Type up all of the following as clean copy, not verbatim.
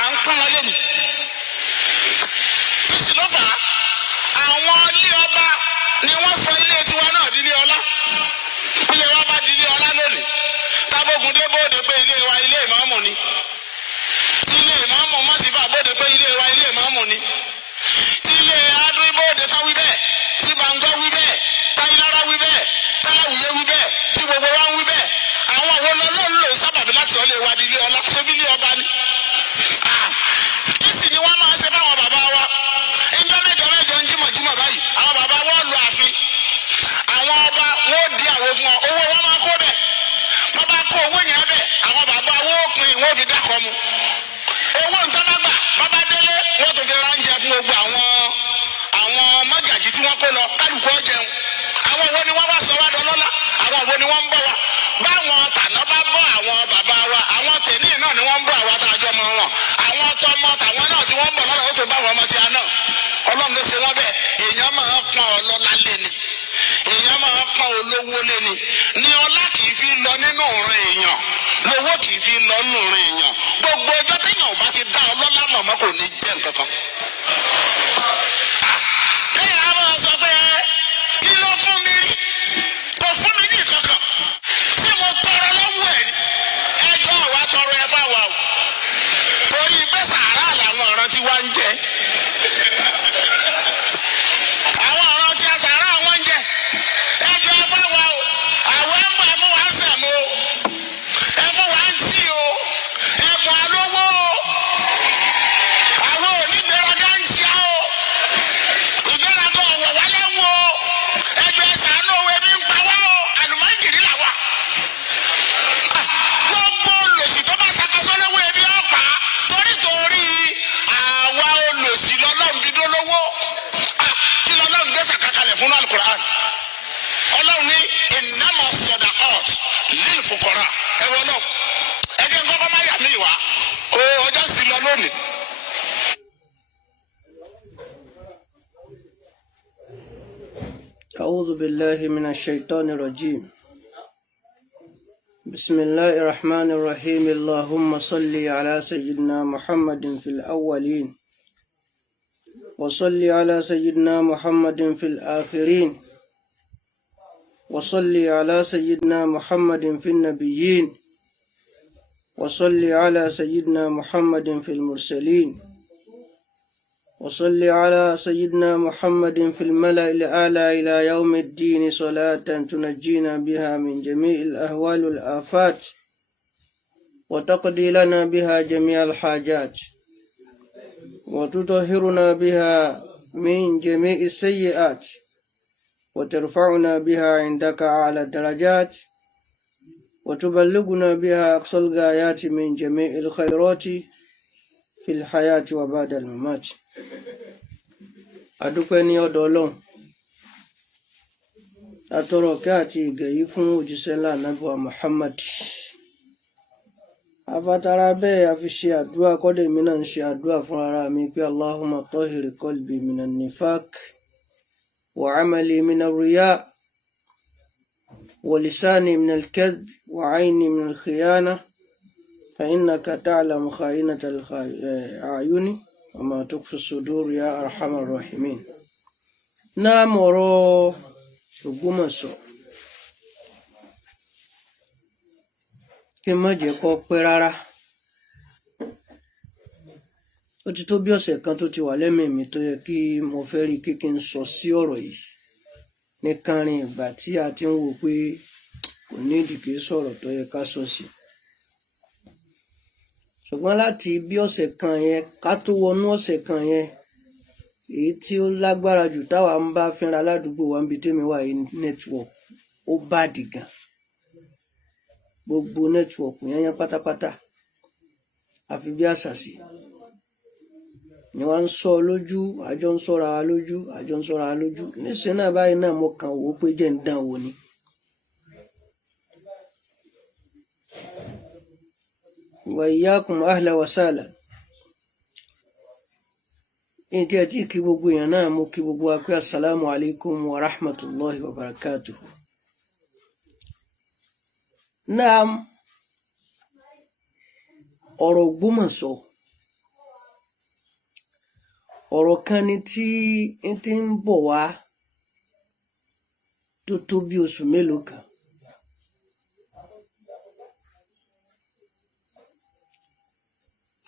à ń pọ́n wọn lẹ́nu. Bísí ló fà á àwọn ilé ọba ni wọ́n sọ ilé tiwa náà di ilé ọlá. Ilé wa bá di ilé ọlá lónìí. Tábógun dé bóde pé ilé wa ilé ìmáàmù ni. Tí ilé ìmáàmù mọ́sífà bóde pé ilé wa ilé ìmáàmù ni. Tí ilé adúrí bóde kan wí bẹ́ẹ̀. Tí Bàǹgọ́ wí bẹ́ẹ̀. Táyílára wí bẹ́ẹ̀. Táláwìyé wí bẹ́ẹ̀. Tí gbogbo wa ń wí bẹ́ẹ̀. Àwọn àwọn ọlọ́run lò sábàbí láti sọ ilé wa di ilé ọlá. Ṣé bí ilé ọba ni? Kí sì ni wọ́n máa ṣe fáwọn bàbá wa? Ẹjọ́ mẹ́jọ ń jímọ̀ báyìí. Àwọn bàbá wọ́n lu ààfin. Àwọn ọba wọ́n di àwo fún wọn. Owó wọn máa kó bẹ̀. Wọ́n bá kó owó yẹn bẹ̀. Àwọn bàbá wọ́n pin wọ́n fi dákọ̀ mu. Owó nǹkan bá gbà bàbá délé wọ́n tó fi ránjẹ fún gbogbo àwọn mọ́gàjì tí wọ́n kó lọ kálukú ọ̀jẹun. Àwọn wo ni wọ́n wá sọ wá dọlọ́lá? Àwọn wo ni wọ́n ń bọ̀ wá? Báwọn tàná bá bọ́ àwọn bàbá wa, àwọn tèmi náà ni wọ́n ń bọ̀ àwọn àtàjọ mọ́ wọn. Àwọn tọmọ tàwọn náà tí wọ́n ń bọ̀ lọ́nà ó tó bá àwọn ọmọ tí a náà. Ọlọ́run ló ṣe wọ́n bẹ́ẹ̀. Èèyàn máa ń pọn ọlọ́lá lé ni. Èèyàn máa ń pọn olówó lé ni. Ní ọlá kì í fi lọ nínú ìran èèyàn. Lówó kì í fi lọ nínú ìran èèyàn. Gbogbo ọjọ́ téèyàn ò bá ti dá ọlọ́lá mọ̀mọ́ kò ní jẹ́ nǹkan kan. Lẹ́yìn á máa sọ pé kí ló fún mi rí? Kò fún mi ní ìkankan. Tí mo tọrọ lọ́wọ́ ẹ̀ ni. Ẹjọ́ àwa tọrọ ẹ fáwa o. Torí pé sàárà làwọn ọ̀ràn tí wá ń jẹ. Àwọn ọ̀ràn tí a sàárà wọn ń jẹ. Ẹjọ́ ẹ fáwa o. Àwọn ẹ̀ ń bọ̀ ẹ fún wa ń sẹ̀mú o. Ẹ fún wa ń tì o. Ẹ mọ̀ alówó o. Àwọn onígbéraga ń tíá o. Ìgbéraga ọ̀wọ̀ wálé wo o. Ẹjọ́ ẹ ṣàánú owó ebi ń pa wá o. Àlùmọ́ǹgìrì là wà. Gbogbo olòṣì tó bá ṣàkóso lówó ebi ọ̀pá torí àwa olòṣì lọ́lọ́run fi dólówó. Kí lọ́lọ́run gbé sàkákalẹ̀ fún Al-Qur'an? Ọlọ́run ní innama sadaqat lil fuqara. Ẹ wọ náà. Ẹ jẹ́ nǹkan kọ́ máa yà mí wá. Ọjọ́ sì lọ lónìí. أعوذ بالله من الشيطان الرجيم. بسم الله الرحمن الرحيم. اللهم صل على سيدنا محمد في الأولين وصل على سيدنا محمد في الآخرين وصل على سيدنا محمد في النبيين وصل على سيدنا محمد في المرسلين وصل على سيدنا محمد في الملأ الأعلى إلى يوم الدين صلاة تنجينا بها من جميع الأهوال والآفات وتقضي لنا بها جميع الحاجات وتطهرنا بها من جميع السيئات وترفعنا بها عندك أعلى الدرجات وتبلغنا بها أقصى الغايات من جميع الخيرات في الحياة وبعد الممات. Adúpẹ́ ní ọ̀dọ̀ Ọlọ́run. Atọrọ kẹ́ àti ìgẹ̀ yìí fún òjíṣẹ́ ńlá Ànábì wa Muhammad. Afatara bẹ́ẹ̀ a fi ṣe àdúrà kọ́dẹ̀ mi náà ń ṣe àdúrà fún ara mi pé Allahumma tahhir qalbi minan nifaq wa amali minar riya wa lisani minal kadhb wa ayni minal khiyana fa innaka ta'lamu kha'inatal a'yuni wa ma tukhfi as-sudur ya arhamar rahimin. Náà mọ̀rọ̀ Ògbómọ̀ṣọ́. Kí n má jẹ́ kó pẹ́ rárá. Ó ti tó bí ọ̀sẹ̀ kan tó ti wà lẹ́mìí mi tó yẹ kí mo fẹ́ rí kí n sọ sí ọ̀rọ̀ yìí. Ní kánrin ìgbà tí a ti ń wò pé kò ní ìdìkì sọ̀rọ̀ tó yẹ ká sọ sí. Ṣùgbọ́n láti bí ọ̀sẹ̀ kan yẹn ká tó wọnú ọ̀sẹ̀ kan yẹn, èyí tí ó lágbára jù táwa ń bá fínra ládùúgbò wa níbi tèmi wà yìí network ó bàdì gan. Gbogbo network yẹn pátápátá àfi bí àṣàṣì. Ni wọ́n ń sọ lójú, àjọ ń sọ́ra wa lójú, Níṣẹ́ náà báyìí náà mo kàn wò pé jẹ́ ń dán wò ni. Wa iyyakum ahla wa sahla. Ìdí àti kí gbogbo èèyàn náà mo kí gbogbo wa pé assalamu alaikum wa rahmatullahi wa barakatuhu. Náà ọ̀rọ̀ Ògbómọ̀ṣọ́ ọ̀rọ̀ kan ni tí ń ti ń bọ̀ wá tó tó bí oṣù mélòó kan.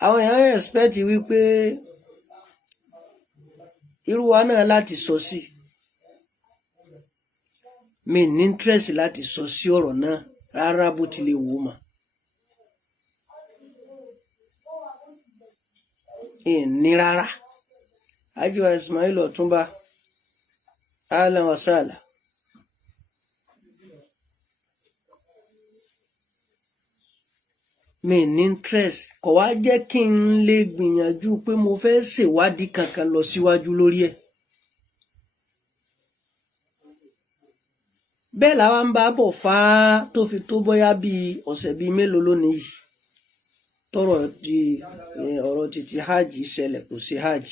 Àwọn èèyàn expect wípé irú wa náà láti sọ sí. Mi ní interest láti sọ sí ọ̀rọ̀ náà rárá bó tilẹ̀ wù ú mọ́. Ní rárá. Ajiwa Ismail Ọ̀túnba, ahlan wa sahlan. Mi ní interest kò wá jẹ́ kí n lè gbìyànjú pé mo fẹ́ ṣèwádìí kankan lọ síwájú lórí ẹ̀. Bẹ́ẹ̀ làwa ń bá bọ̀ fá tó fi tó bóyá bíi ọ̀sẹ̀ bíi mélòó lónìí yìí ọ̀rọ̀ títí hajj ṣẹlẹ̀ kò sí hajj.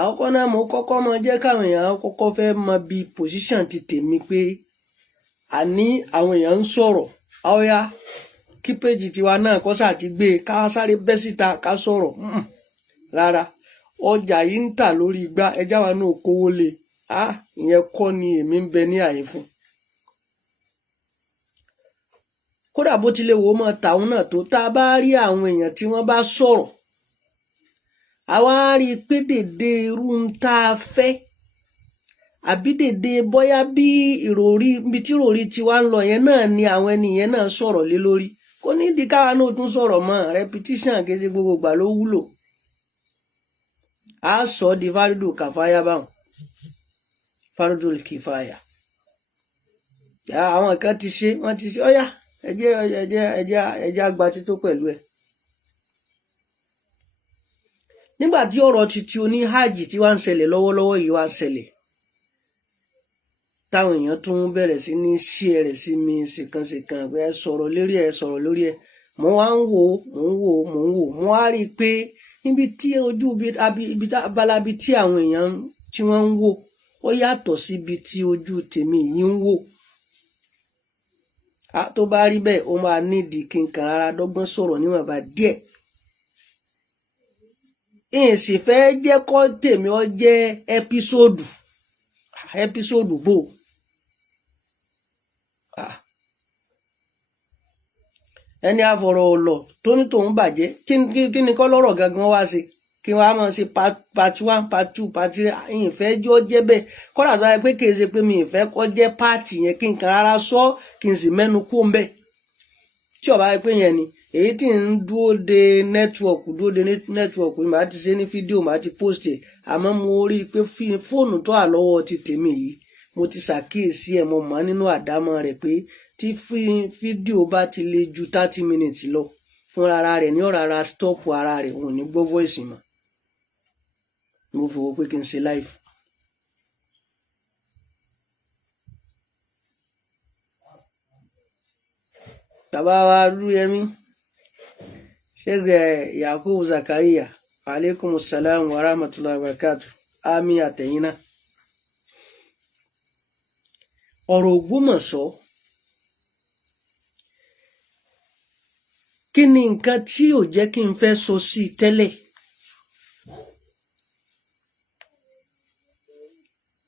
Àkọ́kọ́ náà mo kọ́kọ́ mọ jẹ́ káwọn èèyàn kọ́kọ́ fẹ́ mọ bí position ti tèmi pé àní àwọn èèyàn ń sọ̀rọ̀ àwòyá kí péjì tiwa náà kọ́ sáà ti gbé ká sáré bẹ́ síta ká sọ̀rọ̀ rárá ọjà yìí ń tà lórí igbá ẹjá wa náà kówó lé ìyẹn kọ́ ni èmi ń bẹ ní àyè fún. Kódà bó tilẹ̀ wò ó mọ̀ tàwọn náà tó tá a bá rí àwọn èèyàn tí wọ́n bá sọ̀rọ̀ àwa á rí i pé dèdè irú ń tá a fẹ́ àbí dèdè bóyá bí ìròrí ibi tí ìròrí tiwa ń lọ yẹn náà ni àwọn ènìyàn náà sọ̀rọ̀ lé lórí. Kò ní di káwa náà tún sọ̀rọ̀ mọ́ repetition kéde gbogbo ìgbà ló wúlò. A sọ di fárídù kàfáyà báwọn fárídù kìfáyà. Àwọn kan ti ṣe wọ́n ti ṣe ọ̀yà ẹjẹ́ àgbà tító pẹ̀lú ẹ̀. Nígbà tí ọ̀rọ̀ títí oní hajj tí wá ń ṣẹlẹ̀ lọ́wọ́lọ́wọ́ yìí wá ń ṣẹlẹ̀ táwọn èèyàn tún bẹ̀rẹ̀ sí ní share rẹ̀ sí mi ṣìkan pé ẹ sọ̀rọ̀ lórí ẹ̀ mo wá ń wò mo wá rí i pé níbi tí ojú ibi abalabi tí àwọn èèyàn tí wọ́n ń wò ó yàtọ̀ síbi tí ojú tèmi yìí ń wò. Tó bá rí bẹ́ẹ̀ ó máa nídìí kí n kàn rárá dọ́gbọ́n sọ̀rọ̀ níwọ̀nba díẹ̀. Sì fẹ́ jẹ́ kọ́ tèmi ọ jẹ́ ẹ́písòdù bò. Ẹni àfọ̀rọ̀ ọ̀lọ̀ tó ní tòun bàjẹ́ kí ni kọ́ lọ́rọ̀ gangan wá sí kí wọ́n á máa ṣe part 1 part 2 part 3 ìfẹ́ jọ́ jẹ́ bẹ́ẹ̀ kọ́dà tó yẹ pé kì í ṣe pé mi ìfẹ́ kọ́ jẹ́ páàtì yẹn kí n kàn rárá sọ kí n sì mẹ́nu kó ń bẹ̀. Tí ó bá yẹ pé yẹn ni èyí tí ń dúró de nẹ́tíwọ̀kù màá ti ṣe ní fídíò màá ti post ẹ̀ àmọ́ mo rí i pé fóònù tó wà lọ́wọ́ ti tèmi yìí mo ti ṣàkíyèsí ẹ̀ mo mọ̀ nínú àdámọ́ rẹ̀ pé tí fídíò bá ti lè ju 30 minutes lọ fún ara rẹ̀ ní ọ̀rọ̀ ara stop ara rẹ̀ òun ní gbọ́ voice mọ́. Mo fi wò pé kí n ṣe live. Bàbá wa Rúyẹmí Sheikh Yakubu Zakaria alaikum salam wa rahmatullahi wa barakatuh àmì àtẹ̀yìn náà. Ọ̀rọ̀ Ògbómọ̀ṣọ́ kí ni nǹkan tí ò jẹ́ kí n fẹ́ sọ sí tẹ́lẹ̀?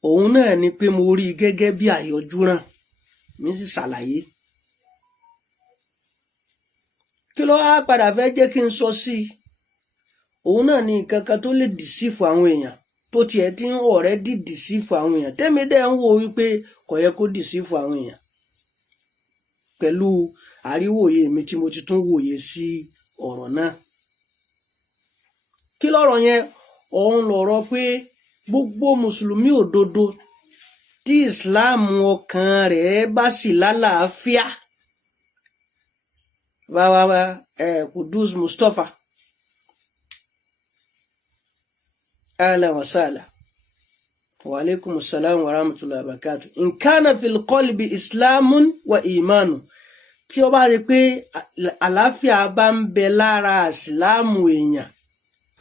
Òun náà ni pé mo rí i gẹ́gẹ́ bí àyọjúràn mi sì ṣàlàyé. Kí ló wá padà fẹ́ jẹ́ kí n sọ sí i? Òun náà ni nǹkan kan tó lè dìsífù àwọn èèyàn tó tiẹ̀ ti ń already dìsífù àwọn èèyàn tẹ́mi dẹ́ ń wò wípé kò yẹ kó dìsífù àwọn èèyàn pẹ̀lú àríwòye mi tí mo ti tún wòye sí ọ̀rọ̀ náà. Kí lọ́rọ̀ yẹn? Òun lọ̀rọ̀ pé gbogbo mùsùlùmí òdodo tí Islam ọkàn rẹ̀ bá sì lálàáfíà bàbá Kudus Mustapha ahlan wa sahlan wa alaikum assalam wa rahmatullahi wa barakatuh. In kana fil qalbi islamun wa imanu. Tí ó bá rí pé àlàáfíà bá ń bẹ lára ìsìláàmù èèyàn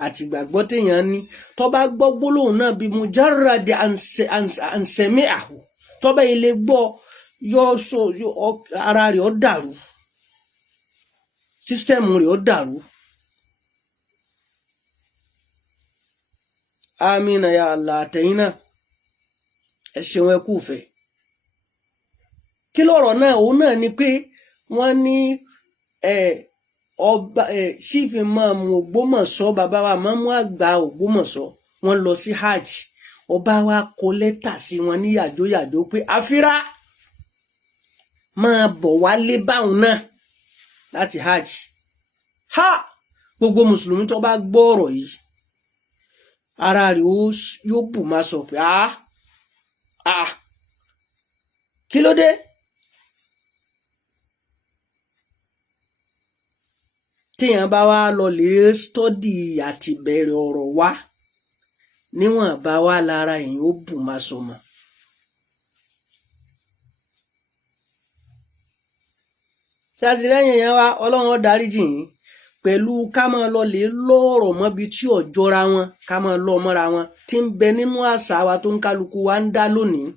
àti ìgbàgbọ́ téèyàn ní tó bá gbọ́ gbólóhùn náà bí mujarradi ansemi'ahu tó bá ilé gbọ́ ara rẹ̀ ó dàrú sísítẹ́ẹ̀mù rẹ̀ ó dàrú. amina ya Allah àtẹ̀yin náà ẹ ṣeun ẹ kú fẹ́. Kí lọ̀rọ̀ náà òun náà ni pé wọ́n ní ọba chief imam Ògbómọ̀ṣọ́ bàbá wa mọ́mú àgbà Ògbómọ̀ṣọ́ wọ́n lọ sí hajj ọba wa kọ lẹ́tà sí wọn ní yàjóyàjó pé àfírá máa bọ̀ wálé báwọn náà láti hajj. Gbogbo mùsùlùmí tó bá gbọ́ ọ̀rọ̀ yìí ara rẹ̀ yóò bù máa sọ pé kí ló dé. Téèyàn bá wá lọ lè stọ́dì àti bẹ̀rẹ̀ ọ̀rọ̀ wá níwọ̀n bá wá lára èèyàn ó bù máa sọ mọ́. Ṣàtìlẹ́yìn yẹn wá ọlọ́run ó dáríjì yín pẹ̀lú ká máa lọ lè lọ́ọ̀rọ̀ mọ́bi tí ò jọra wọn ká máa lọ mọ́ra wọn tí ń bẹ nínú àṣà wa tó ń kálukú wa ń dá lónìí.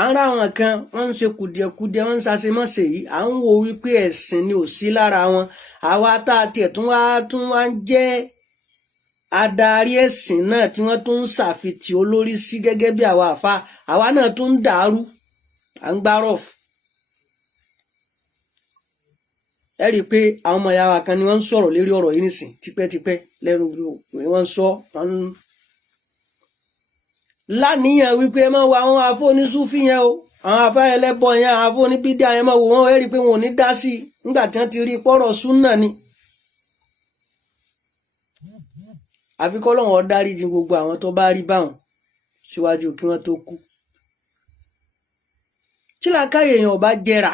À ń ráwọn kan wọ́n ń ṣe kùdìẹ̀kudiẹ wọ́n ń ṣàṣemọ́ṣe yìí à ń wo wípé ẹ̀sìn ni ò sí lára wọn. Àwa tá a tiẹ̀ tún wá ń jẹ́ adarí ẹ̀sìn náà tí wọ́n tún ń ṣàfitì olórí sí gẹ́gẹ́ bí àwa àfa àwa náà tún ń dàrú à ń gbárọ̀f. Ẹ rí i pé àwọn ọmọ ìyá wa kan ni wọ́n ń sọ̀rọ̀ lérí ọ̀rọ̀ yìí nìsín tipẹ́tipẹ́ lẹ́nu wọ́n ń sọ láníyàn wípé ẹ máa wo àwọn afọ́nisúfì yẹn o àwọn afáyẹlẹ́bọ yẹn àwọn afọ́nibídíà yẹn máa wò wọ́n ẹ rí i pé wọn ò ní dá sí i nígbà tí wọ́n ti rí pọ́rọ̀ súnà ni. Àfi k'Ọlọ́run ó dáríjì gbogbo àwọn tó bá rí báwọn síwájú kí wọ́n tó kú. Tí làákàyè èèyàn bá jẹrà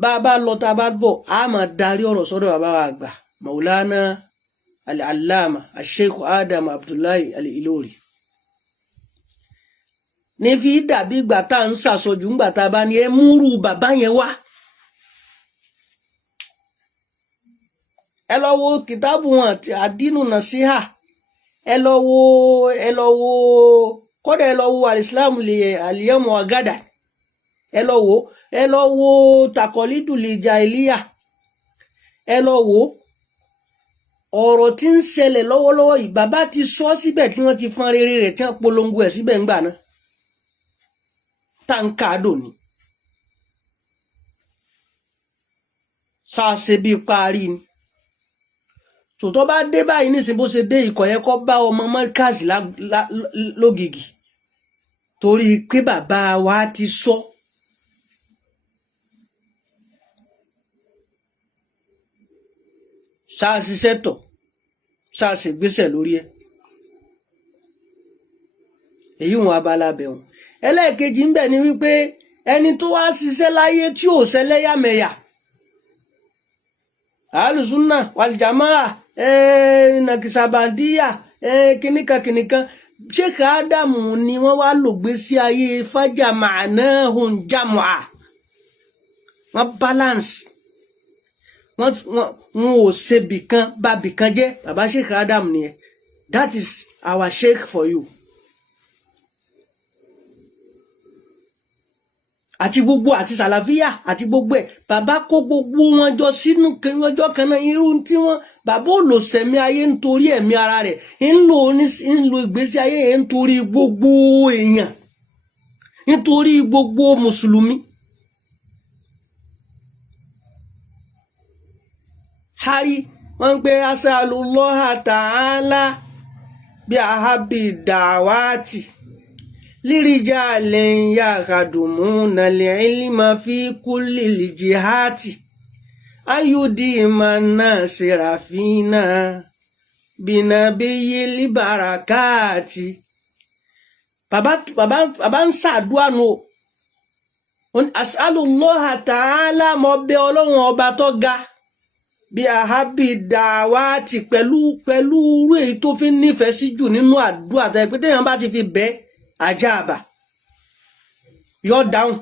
bá a bá lọ tá a bá bọ̀ a máa darí ọ̀rọ̀ sọ́dọ̀ bàbá wa àgbà Maulana al-Allama al-Sheikh Adam Abdullahi al-Ilori. Ní fi dàbí ìgbà tá à ń ṣàṣọjù ńgbà tá a bá ní ẹ múrù bàbá yẹn wá. Ẹ lọ wo kìtàbù wọn àdínù nàṣíhà ẹ lọ wo kódà ẹ lọ wo al-Islam al-yawm wa gada ẹ lọ wo takọ̀lídù lè jàhílíyà ẹ lọ wo ọ̀rọ̀ tí ń ṣẹlẹ̀ lọ́wọ́lọ́wọ́ yìí bàbá ti sọ síbẹ̀ tí wọ́n ti fọ́n rere rẹ̀ tí wọ́n polongo ẹ̀ síbẹ̀ ńgbà náà táǹkà dò ní. Ṣáṣe bíi parí ni tòótọ́ bá dé báyìí nísìnyí bó ṣe dé ikọ̀ yẹn kọ́ bá ọmọ mọ́ríkàsì lógìgì torí pé bàbá wa ti sọ. Ṣáṣiṣẹ́ tọ̀ ṣáṣègbésẹ̀ lórí ẹ̀ èyí wọn abala bẹ̀rùn. Ẹlẹ́ẹ̀kejì ń bẹ ni wípé ẹni tó wá ṣiṣẹ́ láyé tí ò ṣẹlẹ́yàmẹ̀yà alùsùnà wàlìjàmáà nàkìsàbàdíyà kìnìkan Sheikh Adam ni wọ́n wá lògbé sí ayé fájàmánahum jam'a wọ́n balance wọn ò ṣe bìkan bá bìkan jẹ́ bàbá Sheikh Adam nìyẹn. That is our sheikh for you. Àti gbogbo àti sàlàfíà àti gbogbo ẹ̀ bàbá kó gbogbo wọn jọ sínú ọjọ́ kan náà irú tí wọ́n bàbá ò lò sẹ̀mí ayé nítorí ẹ̀mí ara rẹ̀ ń lo ìgbésí ayé yẹn nítorí gbogbo èèyàn nítorí gbogbo mùsùlùmí. Hari wọ́n ń pè as'alullaha ta'ala bí ahabi da'wati lirijalin yakhadumuna al-ilma fi kulli al-jihati ayudima nasira fina binabiyil barakati. Bàbá ń ṣàdúà nù as'alullaha ta'ala mo bẹ̀ Ọlọ́run ọba tó ga bí ahabi da'wati pẹ̀lú irú èyí tó fi nífẹ̀ẹ́ sí jù nínú àdúrà tẹ́ pé téèyàn bá ti fi bẹ́ ajaba yóò dáhùn.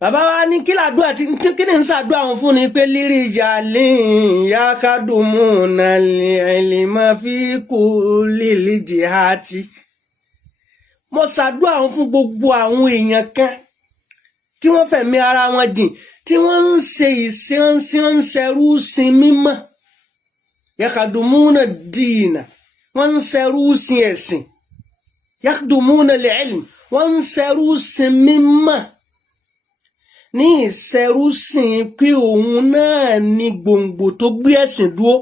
Bàbá wa ní kí làdúrà tí kí ni ń ṣàdúrà wọn fún ni pé lirijalin yakhadumuna al-ilma fi kulli al-jihati. Mo ṣàdúrà wọn fún gbogbo àwọn èèyàn kan tí wọ́n fẹ̀mí ara wọn jìn tí wọ́n ń ṣe ìṣẹ́rú sin mímọ́ yakadumuna dina wọ́n ń ṣẹrú sin ẹ̀sìn yakadumuna al-ilm wọ́n ń ṣẹrú sin mímọ́ ní ìṣẹrú sin pé òun náà ni gbòǹgbò tó gbé ẹ̀sìn dúró.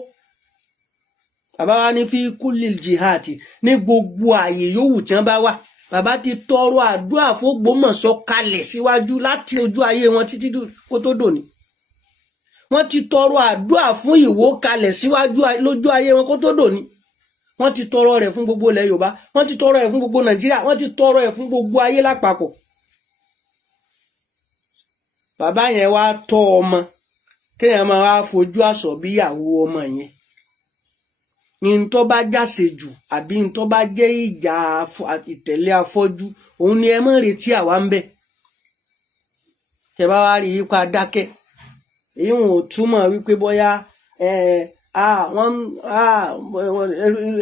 Bàbá wa ní fi kulil jihati ní gbogbo ààyè yòówù tí wọ́n bá wà. Bàbá ti tọrọ àdúrà fún Ògbómọ̀ṣọ́ kalẹ̀ síwájú láti ojú ayé wọn títí kó tó dòní. Wọ́n ti tọrọ àdúrà fún Ìwó kalẹ̀ síwájú lójú ayé wọn kó tó dòní. Wọ́n ti tọrọ rẹ̀ fún gbogbo ilẹ̀ Yorùbá, wọ́n ti tọrọ rẹ̀ fún gbogbo Nàìjíríà, wọ́n ti tọrọ rẹ̀ fún gbogbo ayé lápapọ̀. Bàbá yẹn wá tọ́ ọmọ kéèyàn máa wá fojú àsọ̀ bí ìyàwó ọmọ yẹn. Ní tó bá jáse jù àbí ní tó bá jẹ́ ìjà ìtẹ̀lé afọ́jú òun ni ẹ má retí àwa ń bẹ̀. Tẹ́ bá wá rí ipa dákẹ́ èyí wọn ò túmọ̀ wípé bóyá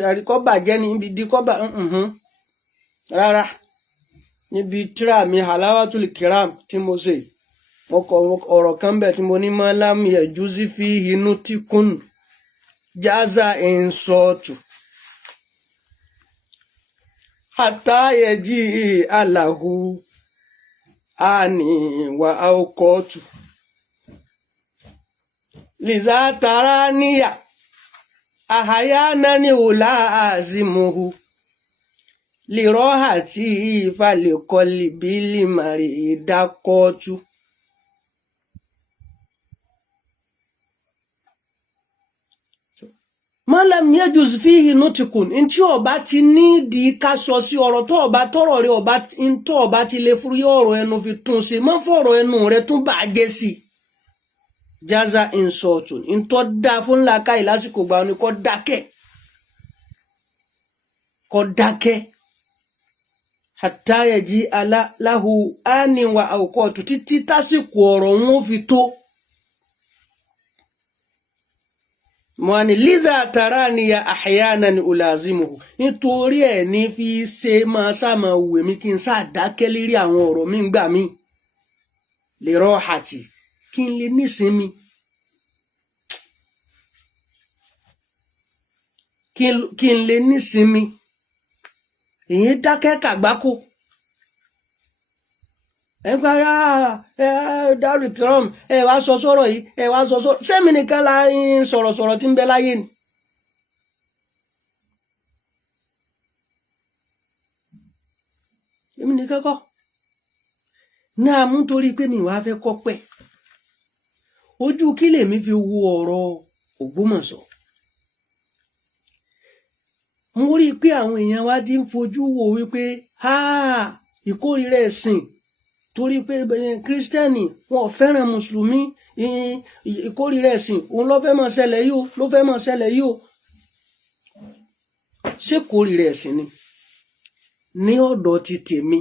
ẹ̀ríkọ́ bàjẹ́ ní ibi díkọ́ rárá. Níbi tíra mi Halawatul Kiram tí mo ṣe mo kọ ọ̀rọ̀ kan bẹ̀ tí mo ní mọ́ lámì ẹ̀júsí fi inú tí kùn jaza insọ́ọ̀tù àtàyẹ̀jì aláhu àní wà áókọ́ọ̀tù liza taraniya ahayana ni ula azimuhu lirohati falekoli bili mari idakotu. Malam yajuz fihi nutikun inti ọba ti ní di ká sọ sí ọ̀rọ̀ tó ọba tọrọ rẹ̀ ọba into ọba ti lè furi ọ̀rọ̀ ẹnu fi tún ṣe má fọ̀rọ̀ ẹnu rẹ̀ tún bàjẹ́ sí jaza insult into dá fún la kai lásìkò gba ni kó dákẹ́ hatta yaji ala lahu ani wa awqatu títí tásìkò ọ̀rọ̀ wọn fi tó. Mwani liza tarani ya ahyana ni ulazimuhu nítorí ẹ̀ ní fi ṣe máa sáàmà òwe mi kí n sáà dákẹ́ lérí àwọn ọ̀rọ̀ mi gbà mí lè rọ́hàtì kí n lè nísinmi kí n lè nísinmi èyí dákẹ́ kàgbákò ẹgbàrá Darul Kiram wá sọ sọ̀rọ̀ yìí wá sọ sọ̀rọ̀ sẹ́mi nìkan la ń sọ̀rọ̀ tí ń bẹ láyé ni. Èmi nìkan kọ́ náà mú torí pé mi wá fẹ́ kọ́ pẹ́ ojú kí lèmi fi wo ọ̀rọ̀ Ògbómọ̀ṣọ́. Mo rí i pé àwọn èèyàn wá ti ń fojú wo wípé ìkórìíra ẹ̀sìn torí pé kírísítẹ́nì wọn ò fẹ́ràn mùsùlùmí ìkórìíra ẹ̀sìn òun ló fẹ́ máa ṣẹlẹ̀ yìí o ṣé kórìíra ẹ̀sìn ni ní ọ̀dọ̀ ti tèmi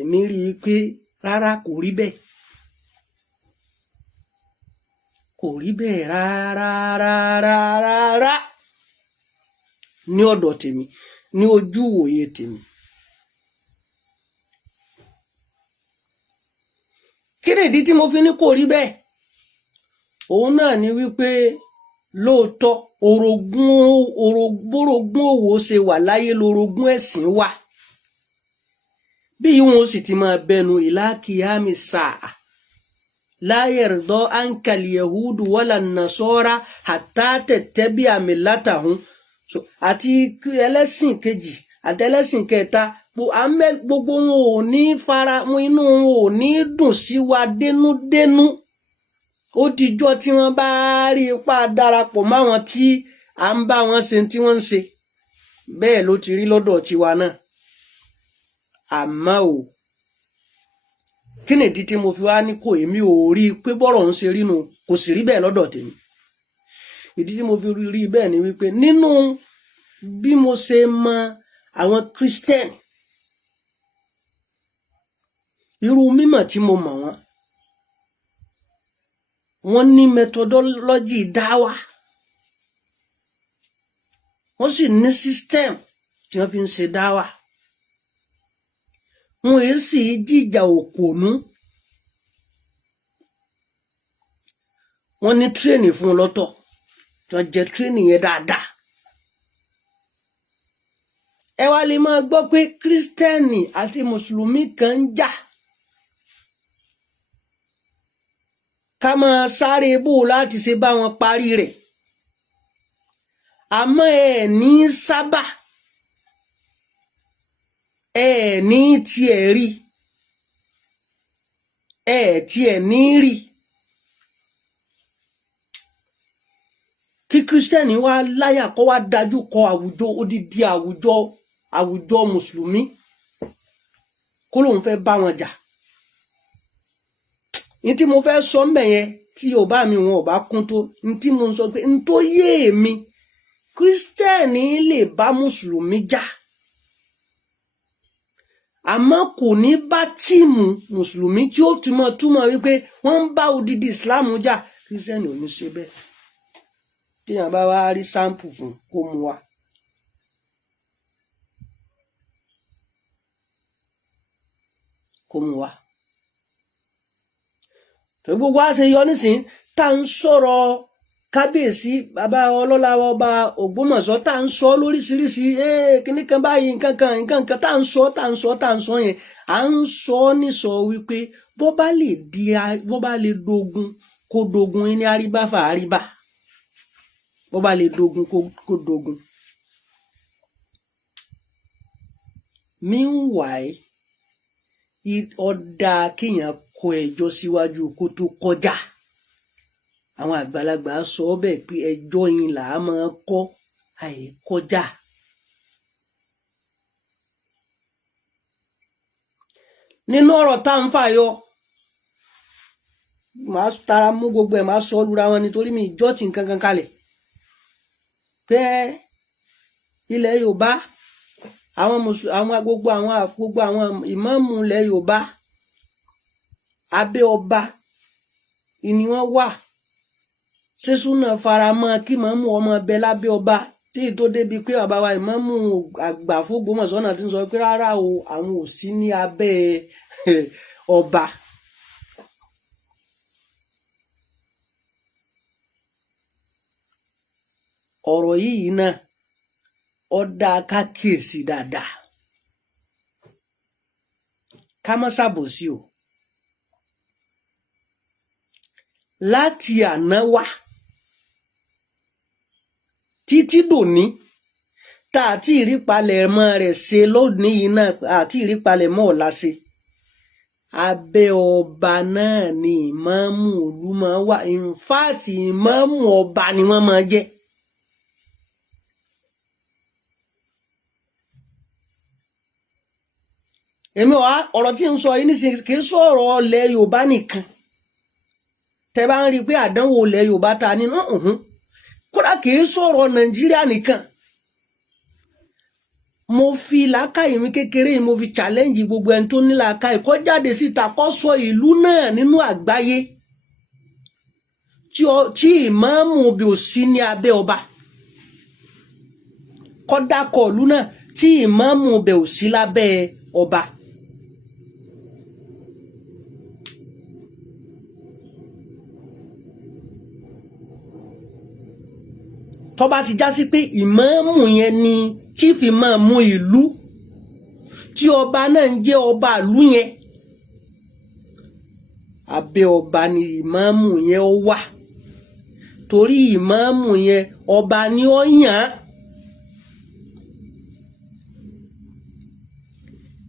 èmi rí i pé rárá kò rí bẹ́ẹ̀ rárá ní ọ̀dọ̀ tèmi ní ojú òye tèmi. Kí ni ìdí tí mo fi ní kò rí bẹ́ẹ̀? Òun náà ni wípé lóòótọ́ orogún òwò ṣe wà láyé lorogún ẹ̀sìn wà. Bí wọn sì ti máa bẹnu ìlà kìyàmì sáà. La yarda ankal yahudu wala nasara hatta tattabi'a millatahum. Àti ẹlẹ́sìn kejì àti ẹlẹ́sìn kẹta gbogbo wọn ò ní fara wọn inú wọn ò ní dùn sí wa dénúdénú ó dijọ́ tí wọ́n bá rí ipá darapọ̀ máwọn tí à ń bá wọn ṣe tí wọ́n ń ṣe bẹ́ẹ̀ ló ti rí lọ́dọ̀ tiwa náà. Àmọ́ kí ni ìdí tí mo fi wá ní kò èmi ò rí i pé bọ́rọ̀ ń ṣe rí nu kò sì rí bẹ́ẹ̀ lọ́dọ̀ tèmi. Ìdí tí mo fi rí bẹ́ẹ̀ ni wípé nínú bí mo ṣe mọ àwọn Christian irú mímọ̀ tí mo mọ̀ wọ́n ní methodology dáwà wọ́n sì ní system tí wọ́n fi ń ṣe dáwà wọn èyí sì jíjà òpònú wọ́n ní tírénì fún lọ́tọ̀ tó jẹ́ tírénì yẹn dáadáa. Ẹ wá lè máa gbọ́ pé kírísítẹ́nì àti mùsùlùmí kan ń jà. Ká máa sáré bò láti ṣe bá wọn parí rẹ̀. Àmọ́ ẹ ní sábà, ẹ ní tiẹ̀ rí, ẹ tiẹ̀ ní rí. Kí kírísítẹ́nì wá láyà kó wá dájú kọ àwùjọ odidi àwùjọ mùsùlùmí kó lóun fẹ́ bá wọn jà. Ní tí mo fẹ́ sọ mbẹ̀ yẹn tí Yorùbá mi wọn ò bá kún tó, ní tí mo sọ pé n tó yé mi, kírísítẹ́nì lè bá mùsùlùmí jà àmọ́ kò ní bá tíìmù mùsùlùmí tí ó túmọ̀ wípé wọ́n ń bá odidi ìsìláàmù jà. Kírísítẹ́nì ò ní ṣe bẹ́ẹ̀. Téèyàn bá wá rí sáǹpù fún kó mú wá. Kó mú wá. Tó gbogbo á ṣe yọ nísìn tá ń sọ̀rọ̀ kábíyèsí bàbá ọlọ́lá ọba Ògbómọ̀ṣọ́ tá ń sọ lóríṣiríṣi kíní kan báyìí nǹkan kan tá ń sọ yẹn à ń sọ nísọ wípé bó bá lè dogun kó dogun ní àríbá fà àríbá. Bó bá lè dogun kó dogun. Meanwhile, ọ̀dà kéèyàn kọ ẹjọ́ síwájú kó tó kọjá. Àwọn àgbàlagbà sọ bẹ́ẹ̀ pé ẹjọ́ yín là á máa kọ́ àìkọjá. Nínú ọ̀rọ̀ tá ń fà yọ, màá tara mú gbogbo ẹ̀ máa sọ lura wọn nítorí mi ìjọ́ tí nǹkan kan kalẹ̀. Pé ilẹ̀ Yorùbá gbogbo àwọn ìmáàmù ilẹ̀ Yorùbá abẹ́ ọba ni wọ́n wà. Ṣé súnà faramọ́ kí ìmáàmù ọmọ ọbẹ lábẹ́ ọba tí tó débi pé bàbá wa ìmáàmù àgbà f'Ógbómọ̀ṣọ́ náà ti ń sọ pé rárá o, àwọn ò sí ní abẹ́ ọba. Ọ̀rọ̀ yìí náà ó dá ká kíyèsí dáadáa. Ká má ṣàbòsí o. Láti àná wá títí dòní tá àti ìrípalẹ̀mọ́ rẹ̀ ṣe lónìí yìí náà àti ìrípalẹ̀mọ́ ọ̀la ṣe. Abẹ́ ọba náà ni ìmáàmù ìlú máa wà. In fact, ìmáàmù ọba ni wọ́n máa jẹ́. Èmi ọ̀rọ̀ tí ń sọ yìí nísìnyí kì í sọ̀rọ̀ ilẹ̀ Yorùbá nìkan. Tẹ́ bá ń rí i pé àdánwò ilẹ̀ Yorùbá ta ni kódà kì í sọ̀rọ̀ Nàìjíríà nìkan. Mo fi làákàyè mi kékeré mo fi challenge gbogbo ẹni tó ní làákàyè kó jáde síta kó sọ ìlú náà nínú àgbáyé tí ìmáàmù bí ò sí ní abẹ́ ọba. Kó dákọ̀ ìlú náà tí ìmáàmù bẹ̀ ò sí lábẹ́ ọba. Tó bá ti já sí pé ìmáàmù yẹn ni chief ìmáàmù ìlú tí ọba náà ń jẹ́ ọba ìlú yẹn, abẹ́ ọba ni ìmáàmù yẹn ó wà. Torí ìmáàmù yẹn ọba ni ó yàn án.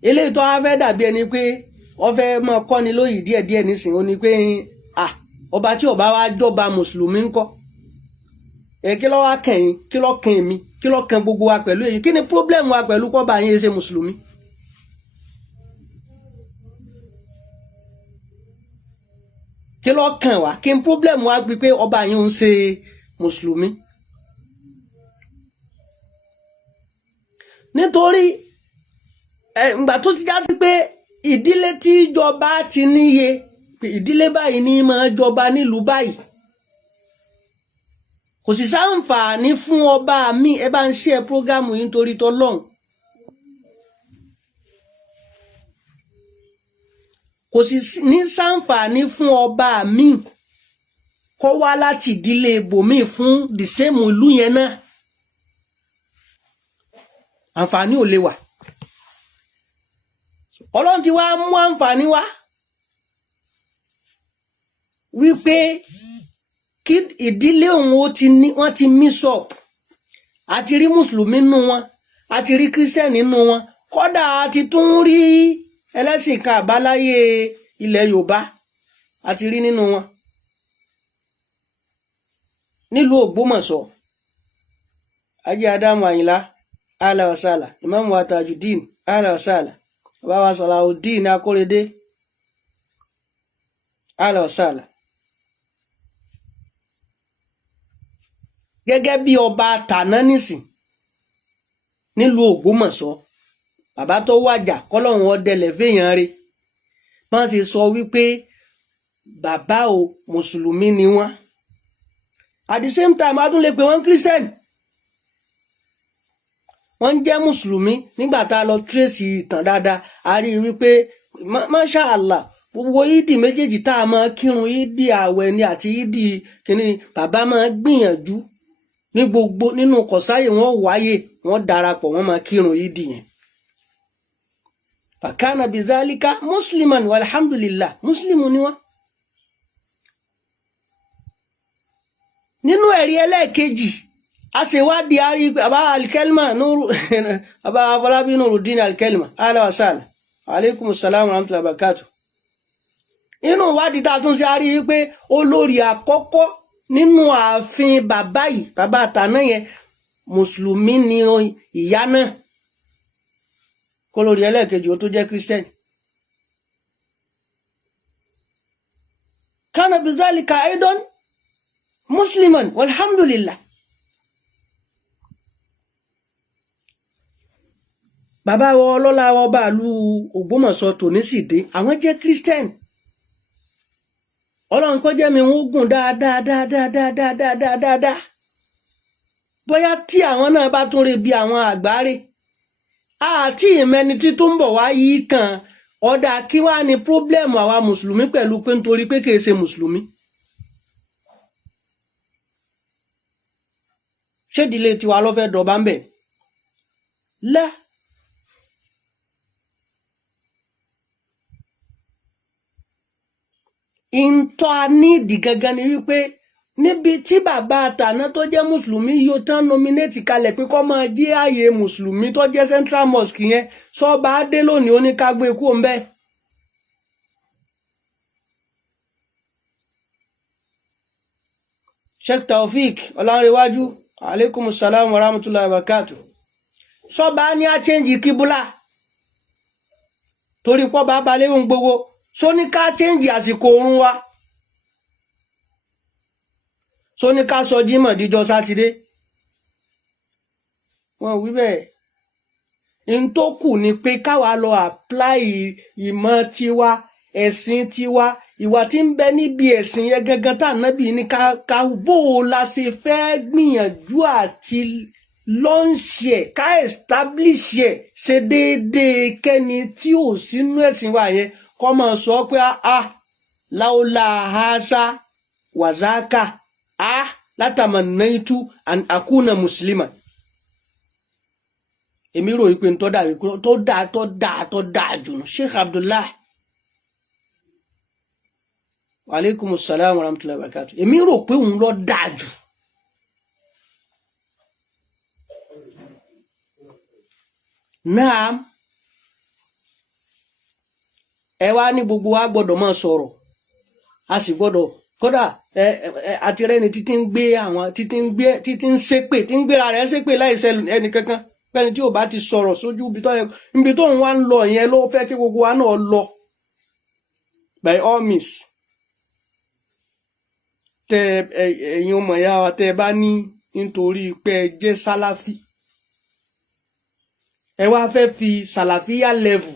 Eléyìí tó wá fẹ́ dàbí ẹni pé wọ́n fẹ́ máa kọ́ni lóyìí díẹ̀díẹ̀ nísìnyí ó ní pé ọba tí ọba wa jọba mùsùlùmí ńkọ́. Kí ló wá kàn yín, kí ló kàn èmi, kí ló kàn gbogbo wa pẹ̀lú èyí, kí ni problem wa pẹ̀lú kọ́ba yín ṣe mùsùlùmí. Kí ló kàn wá, kí ni problem wa bí pé ọba yín ń ṣe mùsùlùmí. Nítorí ìgbà tó ti já sí pé ìdílé tí ìjọba ti níye, ìdílé báyìí ní máa jọba nílùú báyìí. Kò sì sáǹfààní fún ọba mi, ẹ bá ń ṣe prógámù yìí nítorí t'Ọlọ́run. Kò sì ní sáǹfààní fún ọba mi kó wá láti ìdílé ibòmíì fún the same ìlú yẹn náà àǹfààní ò lè wà. Ọlọ́run ti wá mú àǹfààní wá wípé kí ìdílé òun wọ́n ti mix up, àti rí mùsùlùmí nínú wọn, àti rí kírísítẹ́nì nínú wọn, kódà àti tún rí ẹlẹ́sìn kan àbáláyé ilẹ̀ Yorùbá àti rí nínú wọn. Nílùú Ògbómọ̀ṣọ́, Ajé Adamu Àyìnlá ala wasala, Imam wa Tajudeen ala wasala, Baba wa Salahuddin Akorede ala wasala. Gẹ́gẹ́ bí ọba tàná nísìn nílùú Ògbómọ̀ṣọ́, bàbá tó wàjà kọ́lọ́run ọdẹlẹ̀ fèèyàn rẹ̀, wọ́n sì sọ wípé bàbá o mùsùlùmí ni wọ́n. At the same time, a tún lè pè wọ́n Christian. Wọ́n jẹ́ mùsùlùmí nígbà tá a lọ tírèsì ìtàn dáadáa, a rí wípé Masha Allah, gbogbo yídì méjèèjì tá a máa kírun, yídì àwẹ̀ ni àti yídì kìíní, bàbá máa gbìyànjú ní gbogbo nínú kọ̀sáyè wọ́n wáyé, wọ́n darapọ̀, wọ́n máa kírun yídì yẹn. Fakana bizalika musliman walhamdulillah, muslimu ni wọ́n. Nínú ẹ̀rí ẹlẹ́ẹ̀kejì, a ṣe wádìí a rí bàbá Alkelma Nuru bàbá Afọlábí Nuruddin Alkelma ala wa sala, alaikum salam wa rahmatullahi wa barakatuh. Nínú wádìí tá a tún ṣe a rí pé olórí àkọ́kọ́ nínú ààfin bàbá yìí, bàbá àtàná yẹn, mùsùlùmí ni ìyá náà, kó lórí ẹlẹ́ẹ̀kejì ó tó jẹ́ Christian. Kana bizalika aidan musliman walhamdulillah. Bàbá wa ọlọ́lá ọba ìlú Ògbómọ̀ṣọ́ tòní sì dé, àwọn jẹ́ Christian. Ọlọ́run kó jẹ́ mi wọ́n gùn dáadáa. Bóyá tí àwọn náà bá tún rí bí àwọn àgbáre, àti ìmẹ́ni tí tó ń bọ̀ wá yí kan ọ̀dà kí wá ní pírọ́blẹ́mù àwa mùsùlùmí pẹ̀lú pé nítorí pé kìí ṣe mùsùlùmí. Ṣé ìdílé tiwa ló fẹ́ dọ̀bá ń bẹ̀? Lá. Ìntọ́ a ní ìdí gangan ni wípé níbi tí bàbá àtàná tó jẹ́ mùsùlùmí yóò tán nominate kalẹ̀ pé kó máa jẹ́ ààyè mùsùlùmí tó jẹ́ Central Mosque yẹn, sọ́ba adé lónìí ó ní ká gbé kú òun bẹ́ẹ̀. Sheikh Taofik Ọlánrewájú, alaikum salam wa rahmatullahi wa barakatuh. Sọ́ba ní a change kíbúlà torí pọ́ bá balẹ̀ ohun gbogbo, so ní ká change àsìkò oorun wa, so ní ká sọ Jímọ̀ díjọ́ Sátidé. Wọ́n wí bẹ́ẹ̀. In tó kù ni pé káwa lọ apply ìmọ̀ tiwa, ẹ̀sìn tiwa, ìwà tí ń bẹ níbi ẹ̀sìn yẹn gangan tá Ànábì ní ká bó la ṣe fẹ́ gbìyànjú àti launch ẹ̀, ká establish ẹ̀, ṣe déédéé kẹ́ni tí ò sínú ẹ̀sìn wa yẹn kọ́ máa sọ pé láúlà haṣá wàzákà látàmánnáìtú an akuna muslima. Èmi rò wípé tó dáa jù nù. Sheikh Abdullah, wa alaikum salam wa rahmatullahi wa barakatuh. Èmi rò pé òun ló dáa jù. Naam, ẹ wá ní gbogbo wa gbọ́dọ̀ máa sọ̀rọ̀, a sì gbọ́dọ̀ kódà àti rẹni títí ń gbé àwọn títí ń ṣépè, tí ń gbéra rẹ̀ ṣépè láìṣẹ̀ ẹnì kankan, pẹ́ni tí ò bá ti sọ̀rọ̀ sójú ibi tó ń wá ń lọ yẹn ló fẹ́ kí gbogbo wa náà lọ. By all means, tẹ ẹ̀yin ọmọ ìyá wa tẹ bá ní nítorí pé ẹ jẹ́ sálàfí, ẹ wá fẹ́ fi sàlàfíà level,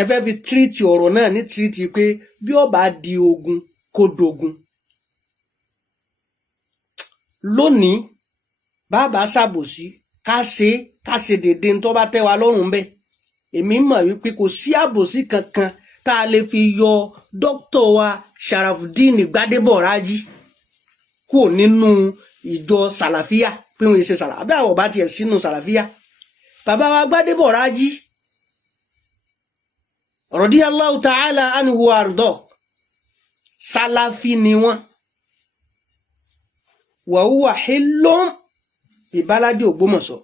ẹ fẹ́ fi tírìtì ọ̀rọ̀ náà ní tírìtì pé bí ó bá di ogun kó dogun. Lónìí bàbá ṣàbòsí ká ṣe dédé tó bá tẹ́ wa lọ́rùn bẹ́ẹ̀. Èmi mọ̀ wípé kò sí àbòsí kankan tá a lè fi yọ dókítà wa Sharafudeen Gbadebo Raji kúrò nínú ìjọ sàlàfíà pé wọ́n ṣe sàlàfíà àbí àwọn ọba tiẹ̀ sínú sàlàfíà. Bàbá wa Gbadebo Raji radiyallahu ta'ala anhu àrùdọ̀ sàlàfí ni wọ́n. Wa huwa hillum bi baladi Ògbómọ̀ṣọ́,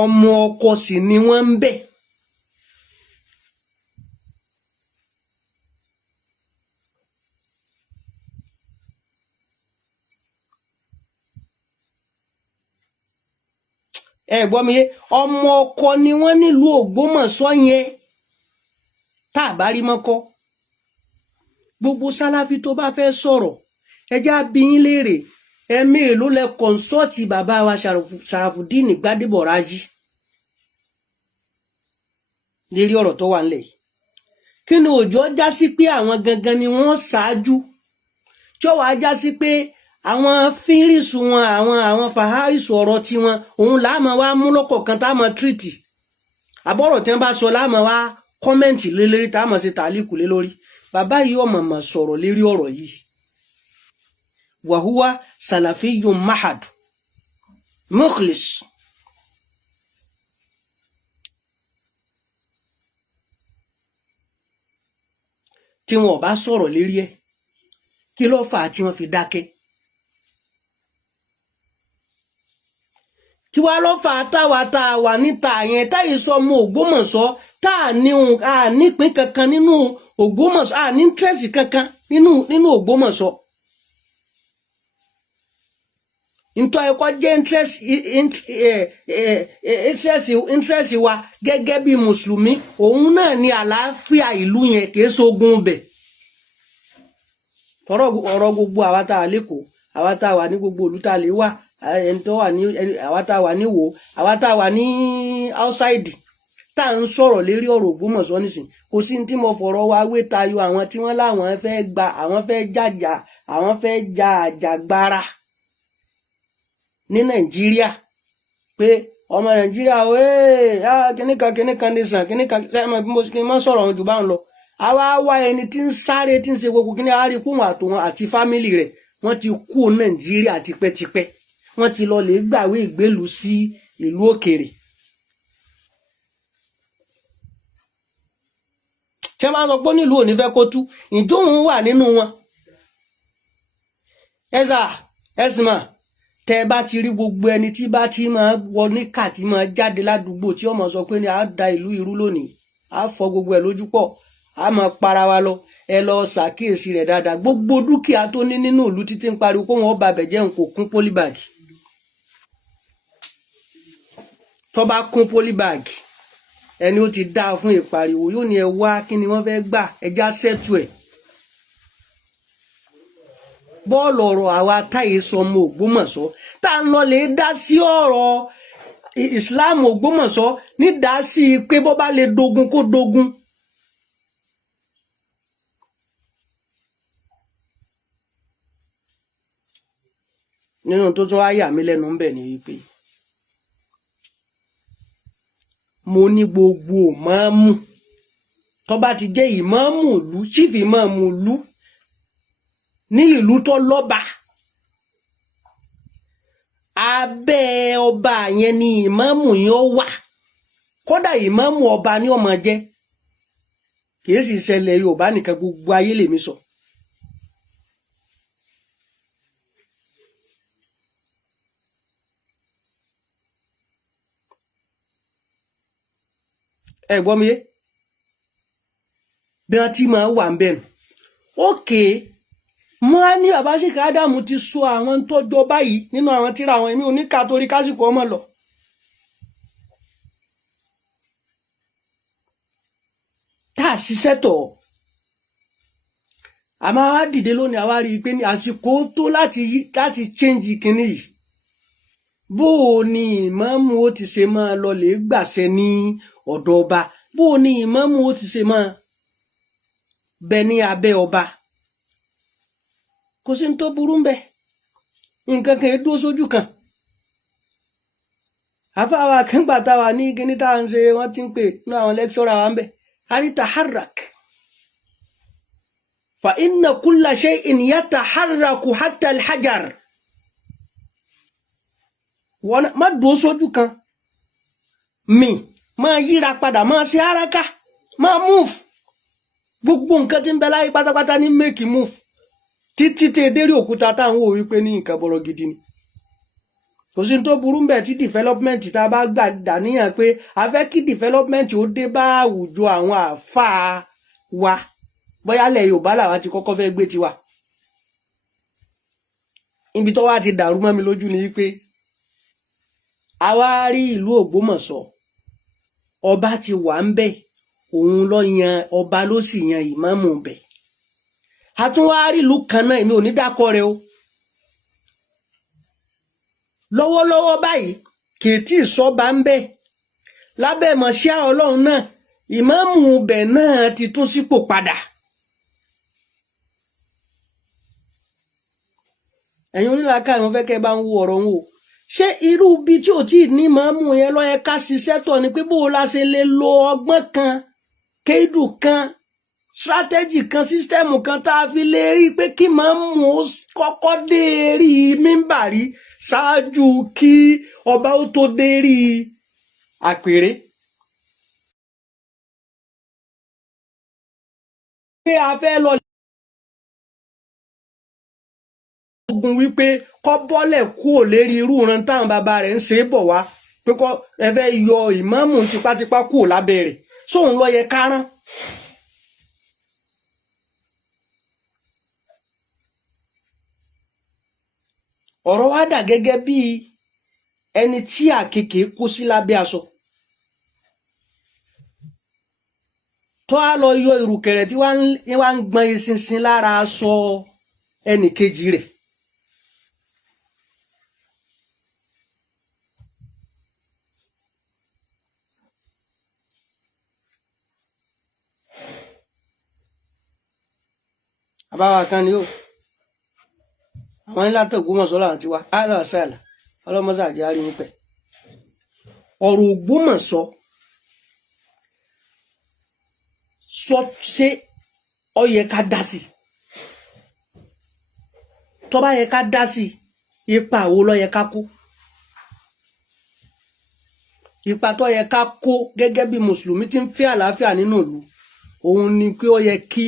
ọmọ ọkọ sì ni wọ́n ń bẹ̀. Ẹ gbọ́ mi yé, ọmọ ọkọ ni wọ́n nílùú Ògbómọ̀ṣọ́ yẹn tá a bá rí mọ́kọ́. Gbogbo sálàfí tó bá fẹ́ sọ̀rọ̀ ẹjá bí yín léèrè ẹ̀mí èló lẹ kọ̀ǹsọ́ọ̀tì bàbá wa Sharafudeen Gbadebo Raji lérí ọ̀rọ̀ tó wà ńlẹ̀ yìí. Kí ni òjò já sí pé àwọn gangan ni wọ́n ṣáájú tí ó wàá já sí pé àwọn fírísù wọn àwọn fàhárìsù ọ̀rọ̀ tí wọn òun láàmú wá mú lọ́kọ̀ọ̀kan tá a mọ̀ tírìtì àbọ̀rọ̀ tí wọ́n bá sọ láàmú wá kọ́mẹ́ǹtì lé lérí tá a mọ̀ sí tàlíkù lé lórí. Bàbá yìí ọ̀mọ̀mọ̀ sọ̀rọ̀ lérí ọ̀rọ̀ yìí. Wàhúwá sàlàfíyùn mahad mukhlis. Tí wọn ò bá sọ̀rọ̀ lérí ẹ̀ kí ló fà á tí wọ́n fi dákẹ́? Kí wá ló fà á táwa tá a wà níta yẹn táyì sọmọ Ògbómọ̀ṣọ́ tá a nípín kankan nínú Ògbómọ̀ṣọ́ a ní interest kankan nínú Ògbómọ̀ṣọ́. Nítorí ẹ̀kọ́ jẹ́ interest wa gẹ́gẹ́ bí mùsùlùmí òun náà ni àlàáfíà ìlú yẹn kìí ṣogun bẹ̀. Ọ̀rọ̀ gbogbo àwa tá a lẹ́kọ̀ọ́ àwa tá a wà ní gbogbo ìlú tá a lè wà ẹni tó wà ní àwa tá a wà ní Ìwó àwa tá a wà ní outside tá à ń sọ̀rọ̀ lérí ọ̀rọ̀ Ògbómọ̀ṣọ́ nísìn kò sí ní tí mo fọ̀rọ̀ wá wé tayọ àwọn tí wọ́n láwọn fẹ́ gba àwọn fẹ́ jàjà àwọn fẹ́ ja àjàgbara ní Nàìjíríà pé ọmọ Nàìjíríà kíníkan ní sàn kíníkan bí mo sì máa ń sọ̀rọ̀ ohun jù bá ń lọ. Àwa wá ẹni tí ń sáré tí ń ṣe gbogbo kíní àárí kún àtòun àti fámìlì rẹ̀ wọ́n ti kú Nàìjíríà tipẹ́tipẹ́ wọ́n ti lọ lè gbàwé ìgbélùú sí ìlú òkèèrè. Ṣé máa sọ pé nílùú òní fẹ́ kó tú ìjóhun wà nínú wọn. ẹ̀sìmà tẹ́ bá ti rí gbogbo ẹni tí bá ti máa wọ níkà tí máa jáde ládùúgbò tí ọmọ sọ pé ní a da ìlú irú lónìí a fọ́ gbogbo ẹ̀ lójú pọ̀ a máa para wa lọ ẹ lọ ṣàkíyèsí rẹ̀ dáadáa. Gbogbo dúkìá tó ní nínú ìlú títí ń pariwo kó wọn bá bẹ̀jẹ̀ ń kò kún pólíbàgì. Tó bá kún pólíbàgì ẹni ó ti dá fún ìpariwo yóò ní ẹ wá kí ni wọ́n fẹ́ gbà ẹjá sẹ́tù ẹ̀. Bọ́ọ̀lù ọ̀rọ̀ àwa táyé sọmọ Ògbómọ̀ṣọ́ tá ń lọ lè dá sí ọ̀rọ̀ Islam Ògbómọ̀ṣọ́ ní dá sí pé bó bá lè dogun kó dogun. Nínú tó tún wá yà mí lẹ́nu ń bẹ̀ ni wípé mo ní gbogbo ìmáàmù tó bá ti jẹ́ ìmáàmù ìlú chief ìmáàmù ìlú ní ìlú tó lọ́ba abẹ́ ọba yẹn ni ìmáàmù yẹn ó wà kódà ìmáàmù ọba ni ó máa jẹ́ kìí sì ṣẹlẹ̀ Yorùbá nìkan gbogbo ayé lèmi sọ. Ẹ gbọ́ mi yé bí wọ́n ti máa wà ń bẹ̀rù ókè mo á ní bàbá Sheikh Adamu ti sọ àwọn tó jọ báyìí nínú àwọn tíra àwọn èmi oníkà torí kásìkò ọmọ lọ. Tá a ṣiṣẹ́ tọ̀ a máa wá dìde lónìí àwa rí i pé ní àsìkò tó láti change kinní yìí. Bó o ní ìmáàmù ó ti ṣe máa lọ lè gbàṣẹ ní ọ̀dọ̀ ọba bó o ní ìmáàmù ó ti ṣe máa bẹ ní abẹ́ ọba. Kò sí ní tó burú ń bẹ nǹkan kan dúró sójú kan. Àfáà wa kan gbà táwa ní kíní tá à ń ṣe wọ́n ti ń pè ní àwọn lẹ́kṣọ́rà wa ń bẹ ani taharrak fa inna kulla shay'in yataharraku hatta al-hajar wọ́n má dúró sójú kan mi máa yíra padà máa ṣe haraka máa move gbogbo nǹkan tí ń bẹ láyé pátápátá ní make move títí tẹ dérí òkúta táwọn wò wípé ní nǹkan bọ̀rọ̀ gidi ni kò sí tó burú mbẹ̀ tí development tá a bá gbà dàníyàn pé a fẹ́ kí development ó dé bá àwùjọ àwọn àáfàá wa bóyá lẹ̀ Yorùbá làwa ti kọ́kọ́ fẹ́ gbé tiwa ibi tó wá ti dàrú mọ́ mi lójú ni wípé a wá rí ìlú Ògbómọ̀ṣọ́ ọba ti wà ń bẹ̀ òun ló yan ọba ló sì yan ìmáàmù bẹ̀ a tún wá rí ìlú kan náà èmi ò ní dákọ rẹ̀ o lọ́wọ́lọ́wọ́ báyìí kìtì sọ́ba ń bẹ̀ lábẹ́ mọ̀ṣíà Ọlọ́run náà ìmáàmù bẹ̀ náà ti tún sípò padà ẹ̀yin onílàákà ìwọ̀n fẹ́ kẹ́ bá ń wo ọ̀rọ̀ ń wò ṣé irú bí tí ò tí ì ní ìmáàmù yẹn ló yẹ ká ṣiṣẹ́ tọ̀ ni pé bó o la ṣe lè lo ọgbọ́n kan kéèdù kan strategy kan sísítẹ́ẹ̀mù kan tá a fi lè rí pé kí ìmáàmù ó kọ́kọ́ dé rí mímbàrí ṣáájú kí ọba ó tó dé rí àpèrè. pé a fẹ́ lọ ogun wípé kọ́ bọ́lẹ̀ kúò lérí irú ìran táwọn bàbá rẹ̀ ń ṣe é bọ̀ wá pé kọ́ ẹ fẹ́ yọ ìmáàmù tipátipá kúò lábẹ́ rẹ̀ sóun ló yẹ kárán. ọ̀rọ̀ wa dà gẹ́gẹ́ bí ẹni tí àkekè kó sí lábẹ́ aṣọ tó á lọ yọ ìrùkẹ̀rẹ̀ tí wọ́n ń gbọ́n eṣinṣin lára aṣọ ẹnì kejì rẹ̀. àbáwá kan ni ó àwọn nílá tó Ògbómọ̀ṣọ́ làwọn ti wá àlọ́sàlà ọlọ́mọṣà jẹ́ àrí nípẹ̀ ọ̀rọ̀ Ògbómọ̀ṣọ́ sọ ṣé ó yẹ ká dá sí tó bá yẹ ká dá sí ipa wo ló yẹ ká kó ipa tó yẹ ká kó gẹ́gẹ́ bí mùsùlùmí tí ń fẹ́ àlàáfíà nínú ìlú òun ni pé ó yẹ kí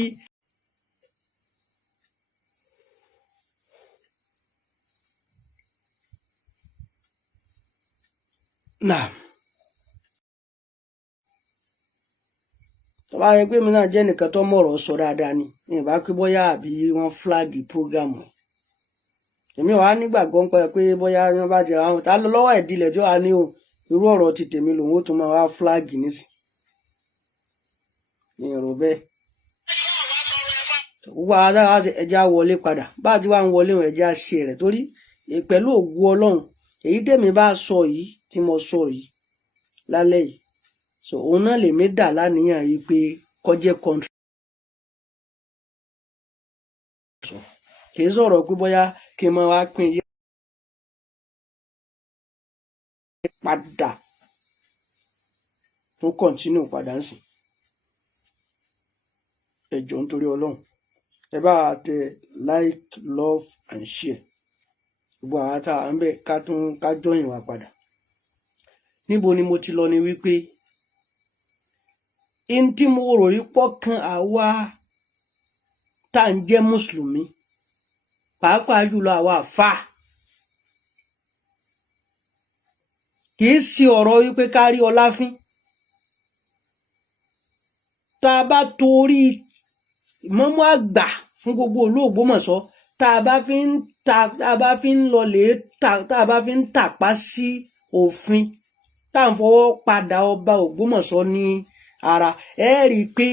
náà tó bá yẹ pé mi náà jẹ́ nìkan tó mọ̀rọ̀ sọ dáadáa ni ìbá pé bóyá àbí wọ́n fúláàgì prógámù èmi wàá nígbàgbọ́ ń pẹ́ pé bóyá wọ́n bá ti ra wọn ta lọ lọ́wọ́ ìdílé tí wàá ní o irú ọ̀rọ̀ ti tèmi lòun ó tún máa wá fúláàgì nísì ní èrò bẹ́ẹ̀ gbogbo àwọn adáwà ẹja wọlé padà bá a ti wá ń wọlé wọn ẹja ṣe rẹ̀ torí pẹ̀lú ògùn Ọlọ́run èyí tèmi bá sọ yìí tí mo sọ yìí lálẹ́ yìí so òun náà lèmi dà láníyàn yìí pé kọjẹ kọńtì kì í sọ̀rọ̀ pé bóyá kí n máa wá pín yé padà tó kọ̀ntínú padà ń sìn ẹ jọ̀ọ́ nítorí Ọlọ́run ẹ bá tẹ like love and share gbogbo àwọn tá à ń bẹ ká jọyìn wá padà níbo ni mo ti lọ ni wípé in tí mo rò yí pọ̀ kan àwa tá à ń jẹ́ mùsùlùmí pàápàá jùlọ àwa àfáà kì í sí ọ̀rọ̀ wípé ká rí ọláfín tá a bá torí ìmáàmù àgbà fún gbogbo ìlú Ògbómọ̀ṣọ́ tá a bá fi ń lọlé tá a bá fi ń tàpá sí òfin tá à ń fọwọ́ padà ọba Ògbómọ̀ṣọ́ ní ara ẹ rí i pé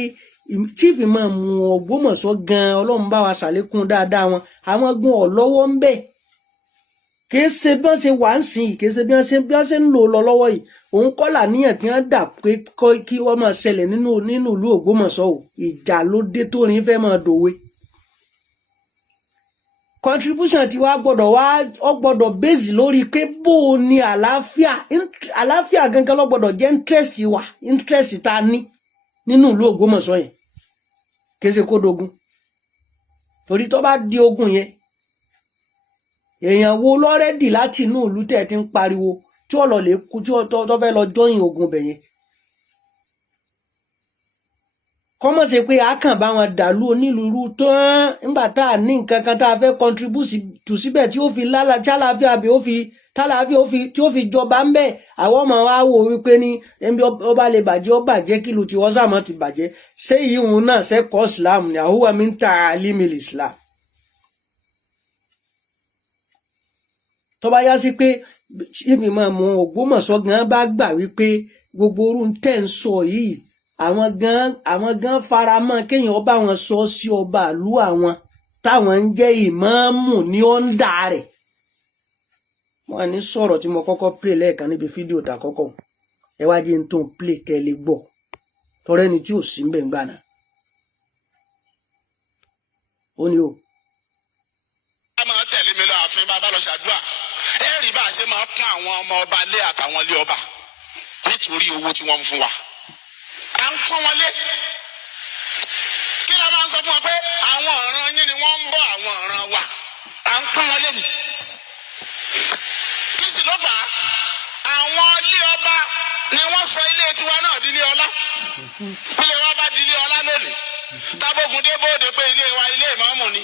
chief imam Ògbómọ̀ṣọ́ gan Ọlọ́run bá wa ṣàlékún dáadáa wọn àwọn gun ọ̀lọ́wọ́ ń bẹ̀ kìí ṣe bí wọ́n ṣe wà ń sìn kìí ṣe bí wọ́n ṣe ń lò lọ lọ́wọ́ yìí òun kọ́ làníyàn tí wọ́n dà pé kí wọ́n máa ṣẹlẹ̀ nínú ìlú Ògbómọ̀ṣọ́ o ìjà ló dé tó ní fẹ́ máa dòwe contribution ti wa gbọ́dọ̀ base lórí pé bó o ní àlàáfíà gangan ló gbọ́dọ̀ jẹ́ interest wa interest ta ní nínú ìlú Ògbómọ̀ṣọ́ yẹn kése kó dogun torí tó bá di ogun yẹn èèyàn wo lọ́rẹ́dì láti inú ìlú tẹ̀ ti ń pariwo tí ó lọ lè kú tí ó fẹ́ lọ jọyìn ogun bẹ̀ yẹn kọ́mọ̀ ṣe pé a kàn bá wọn dàlú onílùú tán nígbà tá a ní nǹkan kan tá a fẹ́ contribute tù síbẹ̀ tí ó fi tálàáfíà bí ó fi tálàáfíà tí ó fi jọba ń bẹ̀ àwọn ọmọ wa wò wípé ní ẹbí ọba lè bàjẹ́ ó bàjẹ́ kí lu ti wọ́n sàmọ́ ti bàjẹ́ ṣé ìhun náà ṣẹ́kọ̀ọ́ Islam ni àhúwà mi ń ta alimil Islam. tó bá yá sí pé ìfìmọ̀ mọ Ògbómọ̀ṣọ́ gan bá gbà wípé gbogbo orú tẹ̀ ń sọ yìí àwọn gan fara mọ́ kéèyàn bá wọn sọ sí ọba ìlú àwọn táwọn ń jẹ́ ìmáàmù ní ọ̀ǹdà rẹ̀ wọ́n ní sọ̀rọ̀ tí mo kọ́kọ́ play lẹ́ẹ̀kan níbi fídíò tà kọ́kọ́ ẹ wá jí n tó ń play kẹ́ ẹ lè gbọ́ tọrẹ ni tí ò sí ń bẹ̀ ń gbà náà ó ní o. a máa tẹ̀lé mi lọ ààfin bàbá lọ ṣàdúrà ẹ rí bá a ṣe máa pọ́n àwọn ọmọ ọba lé àtàwọn ilé ọba nítorí owó tí wọ́n ń fún wa à ń pọ́n wọn lé kí la máa ń sọ fún wọn pé àwọn ọ̀ràn yín ni wọ́n ń bọ́ àwọn ọ̀ràn wa à ń pọ́n wọn lé ni kí sì ló fà á àwọn ilé ọba ni wọ́n sọ ilé tiwa náà di ilé ọlá ilé wa bá di ilé ọlá lónìí tábógun dé bóde pé ilé wa ilé ìmáàmù ni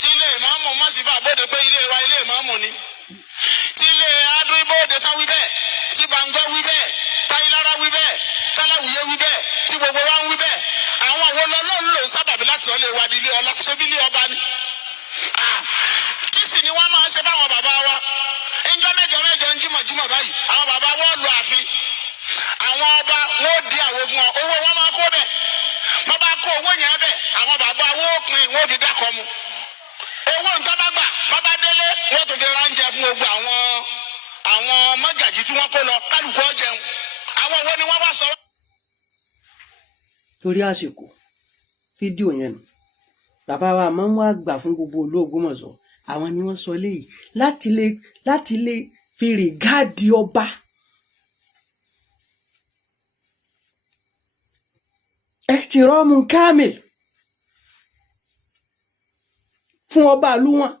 tí ilé ìmáàmù mọ́sífà bóde pé ilé wa ilé ìmáàmù ni tí ilé adúlé bóde tán wí bẹ́ẹ̀ tí Bàǹgọ́ wí bẹ́ẹ̀ táyílára wí bẹ́ẹ̀ táláwùyé wí bẹ́ẹ̀ tí gbogbo wa ń wí bẹ́ẹ̀ àwọn wo lọ́lọ́run lò sábàbí láti sọ lè wa di ilé ọlá ṣé bí ilé ọba ni. kí sì ni wọ́n máa ṣe fáwọn bàbá wa ẹjọ́ mẹ́jọ ń jímọ̀ báyìí àwọn bàbá wọ́n lu ààfin àwọn ọba wọ́n di àwo fún wọn owó wọn máa kó bẹ́ẹ̀ wọ́n bá kó owó yẹn bẹ́ẹ̀ àwọn bàbá wọ́n pin wọ́n fi dákọ̀ mu owó nǹkan bá gbà bàbá délé wọ́n tún fi ránjẹ fún gbogbo àwọn mọ́gàjì tí wọ́n kó lọ kálukú ọ̀jẹun àwọn owó ni wọ́n wá sọ. torí àsìkò fídíò yẹn nù bàbá wa máa ń wá gbà fún gbogbo ìlú Ògbómọ̀ṣọ́ àwọn ni wọ́n sọ léyìí láti lè fi rìgáàdì ọba ẹtìrọmù kamil fún ọba ìlú wọn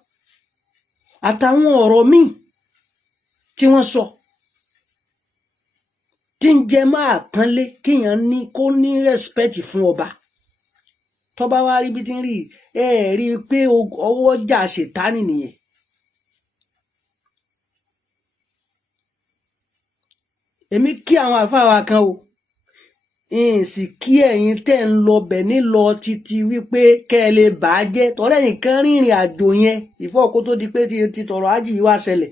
àtàwọn ọ̀rọ̀ míì tí wọ́n sọ tí ń jẹ máa pọ́nlé kéèyàn ní kó ní rẹ́spẹ́tì fún ọba tọ́ba wá rí bí ti ń rí ẹ rí i pé ọwọ́ jà ṣètánì nìyẹn. èmi kí àwọn àfáà kan o sì kí ẹ̀yin tẹ́ ń lọ bẹ̀ nílọ títí wípé kẹ́ ẹ lè bàá jẹ́ tọ́lẹ̀ nìkan rìnrìn àjò yẹn ìfọ́kó tó di pé ti tọrọ ájì yìí wá ṣẹlẹ̀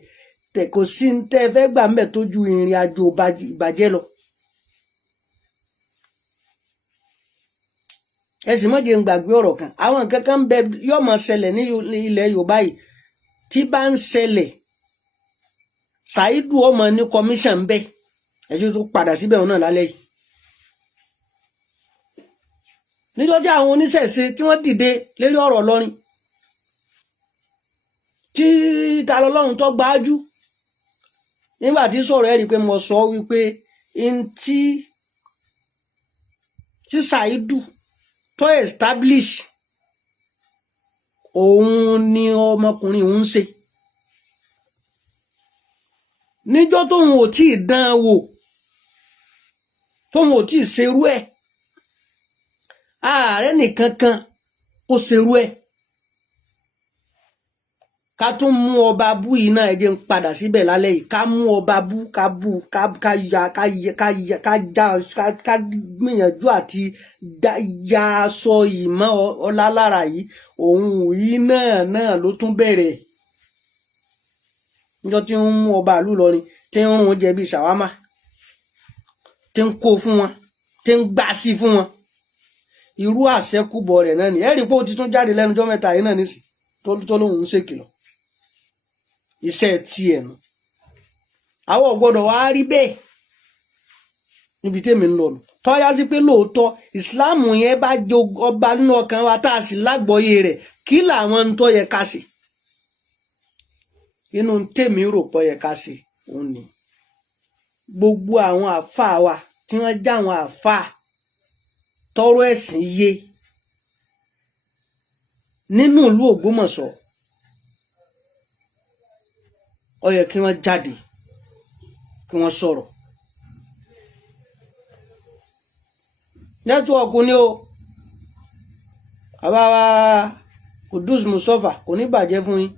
tẹ̀ kò sí ní tẹ́ ẹ fẹ́ gbà ń bẹ̀ tó ju ìrìn àjò ìbàjẹ́ lọ. ẹ sì mọ̀jẹ̀ ń gbàgbé ọ̀rọ̀ kan àwọn nǹkan kan ń bẹ yóò máa ṣẹlẹ̀ ní ilẹ̀ Yorùbá yìí tí bá ń ṣẹlẹ̀ Ṣàìdù ọmọ ní commission ń bẹ ẹjọ́ tó padà síbẹ̀ wọn náà lálẹ́ yìí. níjọ́ tí àwọn oníṣẹ̀ṣe tí wọ́n dìde lérí ọ̀rọ̀ Ìlọrin tí ta lọ́lọ́run tó gbájú nígbà tí sọ̀rọ̀ ẹ̀ rí i pé mo sọ wípé tí Ṣàìdù tó establish òun ni ọmọkùnrin òun ṣe níjọ́ tóun ò tí ì dán wò tóun ò tí ì ṣerú ẹ̀ ààrẹ nìkan kan kó ṣerú ẹ̀ ká tún mú ọba bú yìí náà ẹ jẹ́ ń padà síbẹ̀ lálẹ́ yìí ká mú ọba bú ká bú ká gbìyànjú àti ya aṣọ ìmọ̀ ọlá lára yìí òun yìí náà ló tún bẹ̀rẹ̀ níjọ́ tí ń mú ọba ìlú Ìlọrin tí ń rún oúnjẹ bíi ṣàwámà tí ń kó fún wọn tí ń gbá sí fún wọn irú àṣẹkùbọ̀ rẹ̀ náà ni ẹ rí i pé ó ti tún jáde lẹ́nujọ́ mẹ́ta yìí náà nísì tó lóun ń ṣèkìlọ̀ iṣẹ́ tiẹ̀ nù àwọn ò gbọ́dọ̀ wá rí bẹ́ẹ̀ níbi tèmi ń lọ nù tọ́já sí pé lóòótọ́ ìsìláàmù yẹn bá jọ ọba nínú ọkàn wa tá a sì lágbọ́yé rẹ̀ kí làwọn ń tó yẹ ká ṣe inú tèmi rò pọ̀ yẹ ká ṣe òun ni gbogbo àwọn àáfàá wa tí wọ́n já àwọn àáfàá tọrọ ẹ̀sìn yé nínú ìlú Ògbómọ̀ṣọ́ ó yẹ kí wọ́n jáde kí wọ́n sọ̀rọ̀. Nẹ́tíwọ̀kù ni o àbáwá Kudus Mustapha kò ní bàjẹ́ fún yín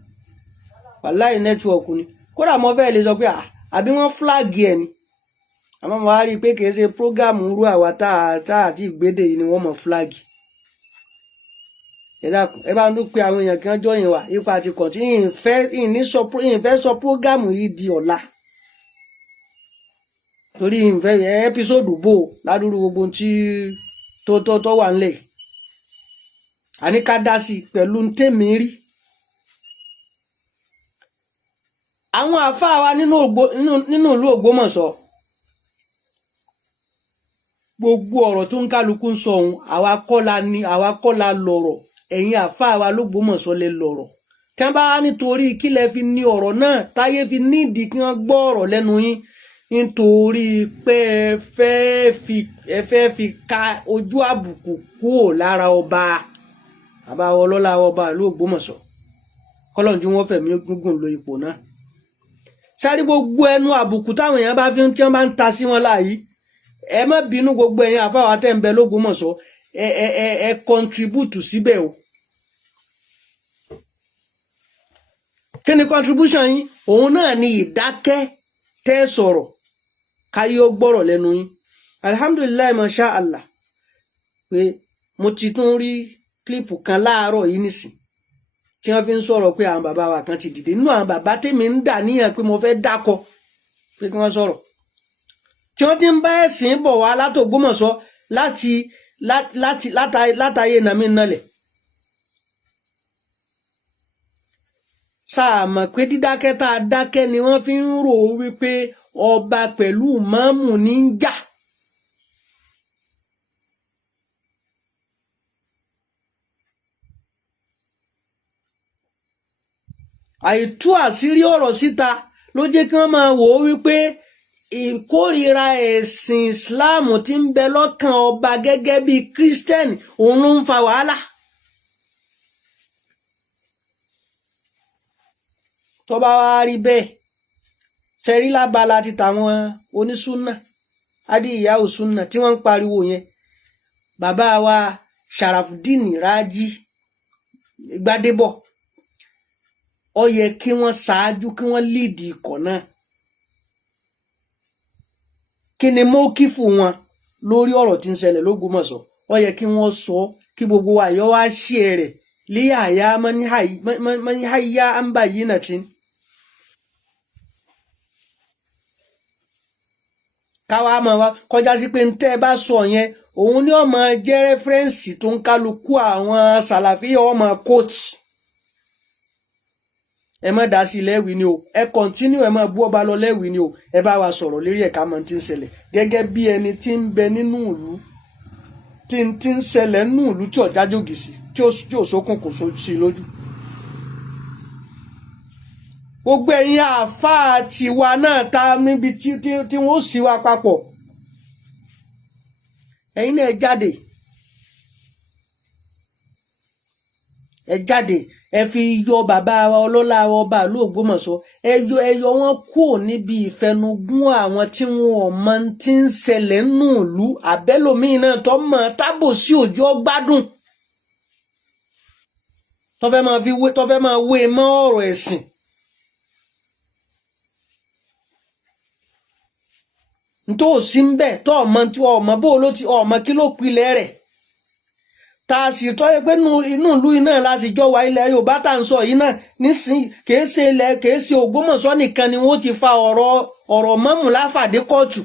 wàláì nẹ́tíwọ̀kù ni kódà mo fẹ́ lè sọ pé àbí wọ́n flag ẹ̀ ni àmọ́ mo wá rí i pé kì í ṣe program rú àwa tá àti ìgbédè yìí ni wọ́n mọ̀ flag. Ẹ bá ń dúpẹ́ àwọn èèyàn kan jọyìn wá ipa àti kọ̀tí ìfẹ́ sọ program yìí di ọ̀la torí ìfẹ́ ẹ́písòdù bò ládùúrú gbogbo tí tó wà ńlẹ̀ àní ká dá sí pẹ̀lú tèmi rí. Àwọn àfáà wa nínú ìlú Ògbómọ̀ṣọ́ gbogbo ọ̀rọ̀ tó ń kálukú ń sọ ohun àwa kọ́ la lọ̀rọ̀ ẹ̀yin àfáà wa l'Ógbómọ̀ṣọ́ lè lọ̀rọ̀ tí wọ́n bá nítorí kí lẹ fi ní ọ̀rọ̀ náà táyé fi nídìí kí wọ́n gbọ́ ọ̀rọ̀ lẹ́nu yín nítorí pé ẹ fẹ́ fi ka ojú àbùkù kúrò lára ọba àbáwọ ọlọ́lá ọba ìlú Ògbómọ̀ṣọ́ kọ́lọ́njú wọn fẹ̀mí gúngùn lo ipò náà. Sáré gbogbo ẹnu àbùkù táwọn èèyàn bá fi tí wọ́n bá ń ta sí wọn láàyè ẹ má bínú gbogbo ẹ̀yin àfáà wa tẹ́ ń bẹ l'Ógbómọ̀ṣọ́ ẹ contribute síbẹ̀ o. Kí ni contribution yín? Òun náà ni ìdákẹ́ tẹ́ sọ̀rọ̀ káyé ó gbọ́rọ̀ lẹ́nu yín. Alhamdulilayi masha Allah pé mo ti tún rí kílípù kan láàárọ̀ yìí nísìn tí wọ́n fi ń sọ̀rọ̀ pé àwọn bàbá wa kan ti dìde nínú àwọn bàbá tèmi ń dà níyàn pé mo fẹ́ dákọ pé kí wọ́n sọ̀rọ̀ tí wọ́n ti ń bá ẹ̀sìn bọ̀ wá l'Ógbómọ̀ṣọ́ látàyè nàmí nalẹ̀. Sáàmọ̀ pé dídákẹ́ tá a dákẹ́ ni wọ́n fi ń rò wípé ọba pẹ̀lú ìmáàmù ní ń jà. Àìtú àṣírí ọ̀rọ̀ síta ló jẹ́ kí wọ́n máa wò ó wípé ìkórìíra ẹ̀sìn Islam tí ń bẹ lọ́kàn ọba gẹ́gẹ́ bí Christian òun ló ń fa wàhálà. Tó bá wá rí bẹ́ẹ̀ sẹ́rí lábala ti tàwọn onísúnà adìyàwó súnà tí wọ́n ń pariwo yẹn bàbá wa Sharafudeen Raji Gbadebo ó yẹ kí wọ́n ṣáájú kí wọ́n líìdì ikọ̀ náà. Kí ni mọ́kífù wọn lórí ọ̀rọ̀ tí ń ṣẹlẹ̀ l'Ógbómọ̀ṣọ́? Ó yẹ kí wọ́n sọ kí gbogbo àyọ́ wá ṣe rẹ̀ lé àyà mọ́níhàyà àǹbà yìí nà tí. Káwa máa wá kọjá sí pé ntẹ́ ẹ bá sọ yẹn òun ni ó máa jẹ́ rẹ́fẹ́rẹ́nsì tó ń kálukú àwọn sàlàfíà ó máa kóòtù. Ẹ má dá sí lẹ́wì ni o ẹ kọ́ntínú ẹ má bú ọba lọ lẹ́wì ni o ẹ bá wa sọ̀rọ̀ lérí ẹ̀ka mọ́ tí ń ṣẹlẹ̀ gẹ́gẹ́ bí ẹni tí ń bẹ nínú ìlú tí ń ṣẹlẹ̀ nínú ìlú tí ọ̀já jògì sí tí ò sókùnkùn sí lójú. Gbogbo ẹ̀yin àáfàá tiwa náà ta níbi tí wọ́n sì wá papọ̀ ẹ̀yin náà ẹ jáde ẹ fi yọ bàbá wa ọlọ́lá ọba ìlú Ògbómọ̀ṣọ́ ẹ yọ wọn kúrò níbi ìfẹnugún àwọn tí wọn ò mọ tí ń ṣẹlẹ̀ nínú ìlú àbẹ́lòmíín náà tó mọ̀ tábò sí òjò gbádùn tó fẹ́ máa wé mọ́ ọ̀rọ̀ ẹ̀sìn. Ntó sí ń bẹ̀ tó ọmọ bó ló ti ọmọ kí ló pilẹ̀ rẹ̀ tá a sì tọ́ pé inú ìlú iná láti jọ wá ilẹ̀ Yorùbá tá à ń sọ yìí náà nísìnyí kìí ṣe Ògbómọ̀ṣọ́ nìkan ni wọ́n ti fa ọ̀rọ̀ mọ́mù láfàdé kóòtù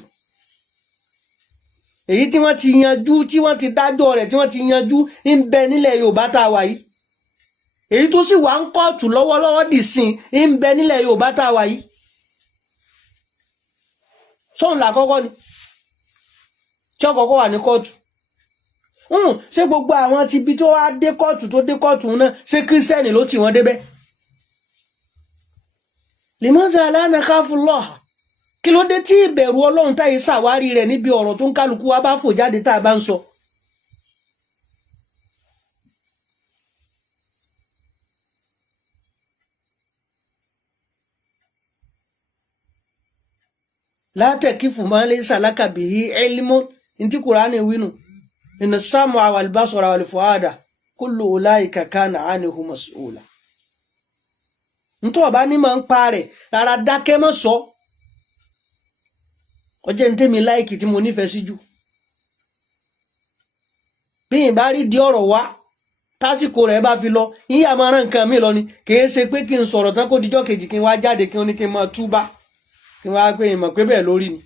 èyí tí wọ́n ti yanjú tí wọ́n ti dájọ́ rẹ̀ tí wọ́n ti yanjú ń bẹ nílẹ̀ Yorùbá tá a wà yìí èyí tó sì wà ń kóòtù lọ́wọ́lọ́wọ́ dì sí ń bẹ nílẹ̀ Yorùbá tá a wà yìí sóhun làkọ́kọ́ ni tí ọkọ̀ọ̀kọ́ wà ní kóòtù ṣé gbogbo àwọn ti bí tó wá dé kóòtù náà ṣé kírísítẹ́nì ló tì wọ́n débẹ̀. limaza la nakhafullah kí ló dé tí ìbẹ̀rù Ọlọ́run táyé ṣàwárí rẹ̀ níbi ọ̀rọ̀ tó ń kálukú wa bá fò jáde tá a bá ń sọ. la takifu ma laysa laka bihi ilmun inti Qur'ani winu inna sam'a wal basara wal fuada kullu ulaika kana anhu mas'ula. Nto bá ní ma ń pa rẹ̀ rárá dákẹ́ mọ́ sọ. Ó jẹ́ ntemi like tí mo nífẹ̀ẹ́ sí jù. Bí n bá rí di ọ̀rọ̀ wá tásìkò rẹ̀ bá fi lọ ìyá máa rán nǹkan mi lọ ni kìí ṣe pé kí n sọ̀rọ̀ tán kó dijọ́ kejì kí n wá jáde kí n ní kí n máa túbá kí n wá pé ìmọ̀ pé bẹ́ẹ̀ lórí ni.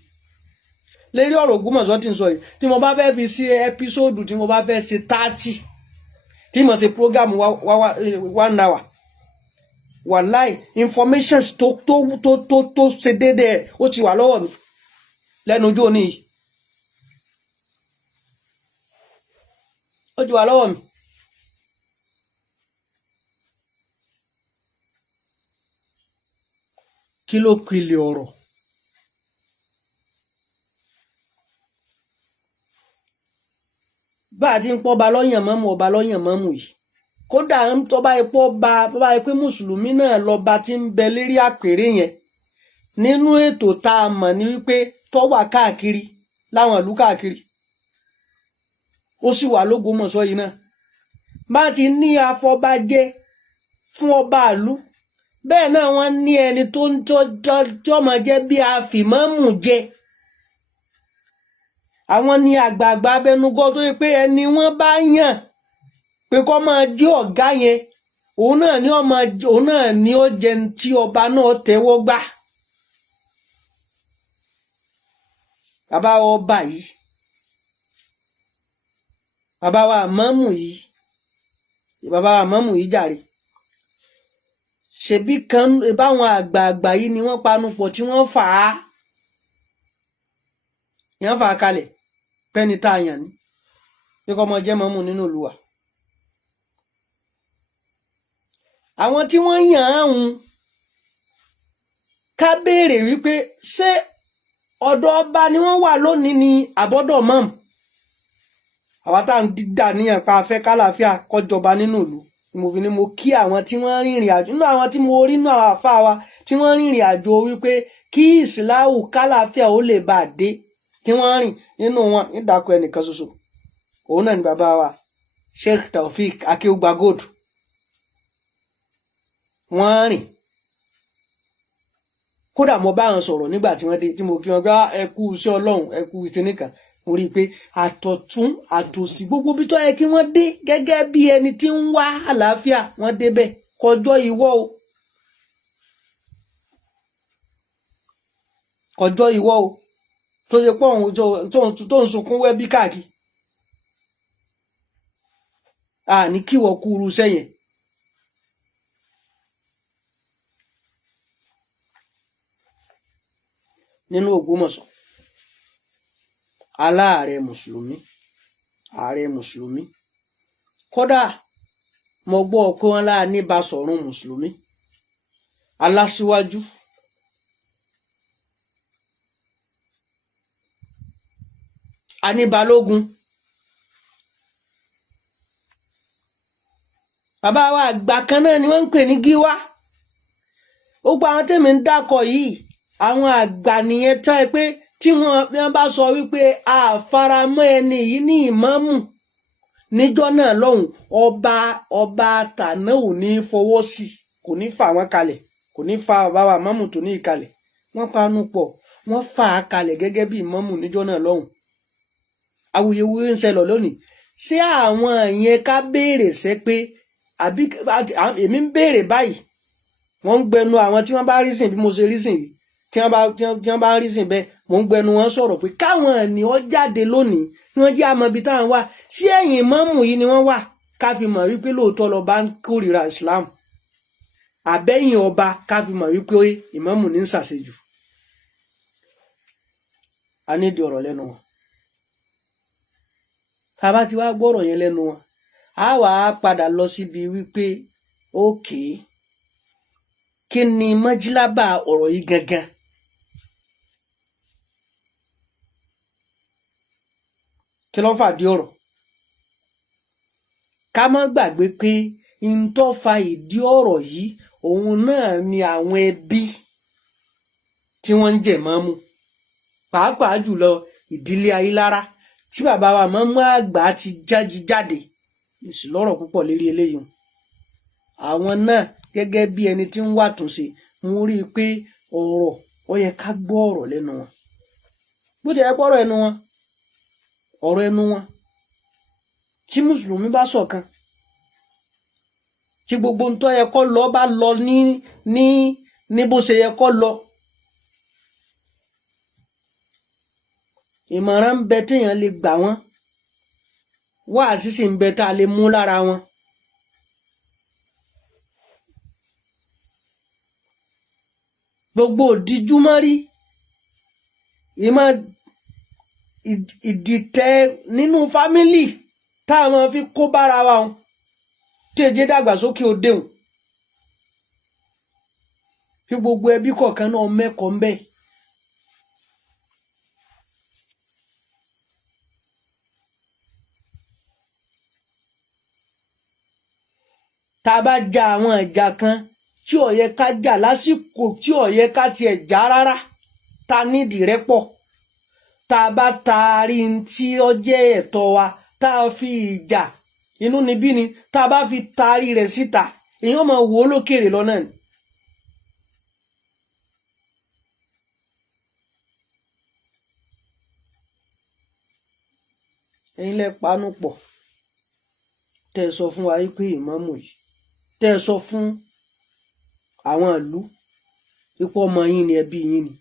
Lérí ọ̀rọ̀ Ògbómọ̀ṣọ́ tí n sọ yìí tí mo bá fẹ́ fi sí ẹ́písòdù tí mo bá fẹ́ ṣe 30 tí mo ṣe program 1 hour wàláì informations tó ṣe déédéé ó ti wà lọ́wọ́ mi lẹ́nu ọjọ́ òní yìí ó ti wà lọ́wọ́ mi. Kí ló pilẹ̀ ọ̀rọ̀? Bá a ti ń pọ́ ọba lọ́yàn mọ́mù yìí kódà ń tọ́ba epo bá pé mùsùlùmí náà lọ́ba tí ń bẹ lérí àpèrè yẹn nínú ètò tá a mọ̀ ní wípé tó wà káàkiri láwọn ìlú káàkiri ó sì wà l'Ógbómọ̀ṣọ́ yìí náà bá ti ní afọbajẹ fún ọba ìlú bẹ́ẹ̀ náà wọ́n ní ẹni tó ń tọ́jọ́ máa jẹ́ bí àfìmọ́mù jẹ àwọn ní àgbààgbà abẹnugọ́ tó yẹ pé ẹni wọ́n bá yàn pé kó máa jẹ́ ọ̀gá yẹn òun náà ni ó jẹ tí ọba náà tẹ́wọ́ gbà. Bàbá ọba yìí bàbá wa mọ́mù yìí jàre ṣebí kan báwọn àgbààgbà yìí ni wọ́n panupọ̀ tí wọ́n fà á kalẹ̀ pẹ́ni tá a yàn ní pé kó máa jẹ́ mọ́mù nínú ìlú wa. Àwọn tí wọ́n yàn án ká béèrè wípé ṣé ọ̀dọ̀ ọba ni wọ́n wà lónìí ni àbọ́dọ̀ mọ́mù. Àwa tá à ń dídà níyàn pa afẹ́ kálàáfíà kọjọba nínú ìlú mo fi ni mo kí àwọn tí wọ́n rìnrìn àjò nínú àwọn tí mo rí nínú àwọn àfáà wa tí wọ́n rìnrìn àjò wípé kí ìsìláwù kálàáfíà ó lè bá dé kí wọ́n rìn nínú wọn nídàkọ ẹnìkan ṣoṣo òun náà ni bàbá wa Sheikh Taofeek Akeugba Gold. Wọ́n rìn kódà mo bá wọn sọ̀rọ̀ nígbà tí wọ́n dé tí mo kí wọn gbá ẹkú iṣẹ́ Ọlọ́run ẹkú ìkíní kan mo rí i pé àtọ̀tún àtòsí gbogbo bí tó yẹ kí wọ́n dé gẹ́gẹ́ bí ẹni tí ń wá àlàáfíà wọ́n débẹ̀ kọjọ́ ìwọ́ o tó ṣe pọ̀ òun tó ń sunkún wẹ́bí káàkiri ní kíwọ́ kúrú sẹ́yìn. Nínú Ògbómọ̀ṣọ́ ààrẹ mùsùlùmí kódà mo gbọ́ pé wọ́n láà ní Basọ̀run mùsùlùmí aláṣíwájú aníbalógun bàbá wa àgbà kan náà ni wọ́n ń pè ní Gíwá. Gbogbo àwọn tèmi ń dákọ̀ yìí àwọn àgbà nìyẹn tán ẹ pé tí wọ́n bá sọ wípé a faramọ́ ẹni yìí ní ìmámù níjọ́ náà lọ́hùn ọba tàná ò ní fọwọ́ sí kò ní fà wọ́n kalẹ̀ kò ní fa bàbá ìmámù tó ní ìkalẹ̀ wọ́n panu pọ̀ wọ́n fà á kalẹ̀ gẹ́gẹ́ bí ìmámù níjọ́ náà lọ́hùn. Awuyewuye ń ṣẹlẹ̀ lónìí ṣé àwọn yẹn ká béèrè sẹ́ pé àbí èmi ń béèrè báyìí wọ́n ń gbẹnu àwọn tí wọ́n bá rí sìn bí mo ṣe rí sìn yìí tí wọ́n bá rí sìn bẹ́ẹ̀ mò ń gbẹnu wọn sọ̀rọ̀ pé káwọn ènìyàn jáde lónìí ni wọ́n jẹ́ àmọ́ ibi táwọn wà sí ẹ̀yìn ìmámù yìí ni wọ́n wà ká fi mọ̀ wípé lóòótọ́ lọ́ba ń kórìíra Islam àbẹ́yìn ọba ká fi mọ̀ wípé ìmámù ní ń ṣàṣejù. A ní di ọ̀rọ̀ lẹ́nu wọn tá a bá ti wá gbọ́rọ̀ yẹn lẹ́nu wọn a wà á padà lọ síbi wípé ókè kí ni mọ́jílábà ọ̀rọ̀ yìí gangan. Kí ló fàdí ọ̀rọ̀? Ká má gbàgbé pé n tó fa ìdí ọ̀rọ̀ yìí òun náà ni àwọn ẹbí tí wọ́n ń jẹ mọ́mú pàápàá jùlọ ìdílé Ayílára tí bàbá wa Ìmáàmù àgbà ti jáde èsì lọ́rọ̀ púpọ̀ lérí eléyìí. Àwọn náà gẹ́gẹ́ bí ẹni tí ń wà túnṣe mo rí i pé ọ̀rọ̀ ó yẹ ká gbọ́ ọ̀rọ̀ lẹ́nu wọn bó ti yẹ kó ọ̀rọ̀ ẹnu wọn tí mùsùlùmí bá ṣọ̀kan tí gbogbo ń tó yẹ kó lọ bá lọ ní bó ṣe yẹ kó lọ. Ìmọ̀ràn ń bẹ téèyàn lè gbà wọ́n wáàsí sì ń bẹ tá a lè mú lára wọn. Gbogbo òdìjúmọ́rí ìmọ̀ ìdìtẹ̀ nínú fámílì táwọn fi kó bára wa wọn tí èjé dàgbàsókè òde wọn kí gbogbo ẹbí kọ̀ọ̀kan náà mẹ́kọ̀ọ́ ń bẹ. Tá a bá ja àwọn ìjà kan tí ó yẹ ká jà lásìkò tí ó yẹ ká tiẹ̀ jà rárá ta nídìí rẹ́pọ̀ tá a bá taari tí ó jẹ́ ẹ̀tọ́ wa tá a fi ìjà inú níbí ni tá a bá fi taari rẹ̀ síta èèyàn máa wò ó lókèrè lọ́nà ni. Ẹ̀yin lẹ panu pọ̀ tẹ́ ẹ sọ fún wa pé ìmáàmù yìí tẹ́ ẹ sọ fún àwọn ìlú ipò ọmọ yín ni ẹbí yín ni.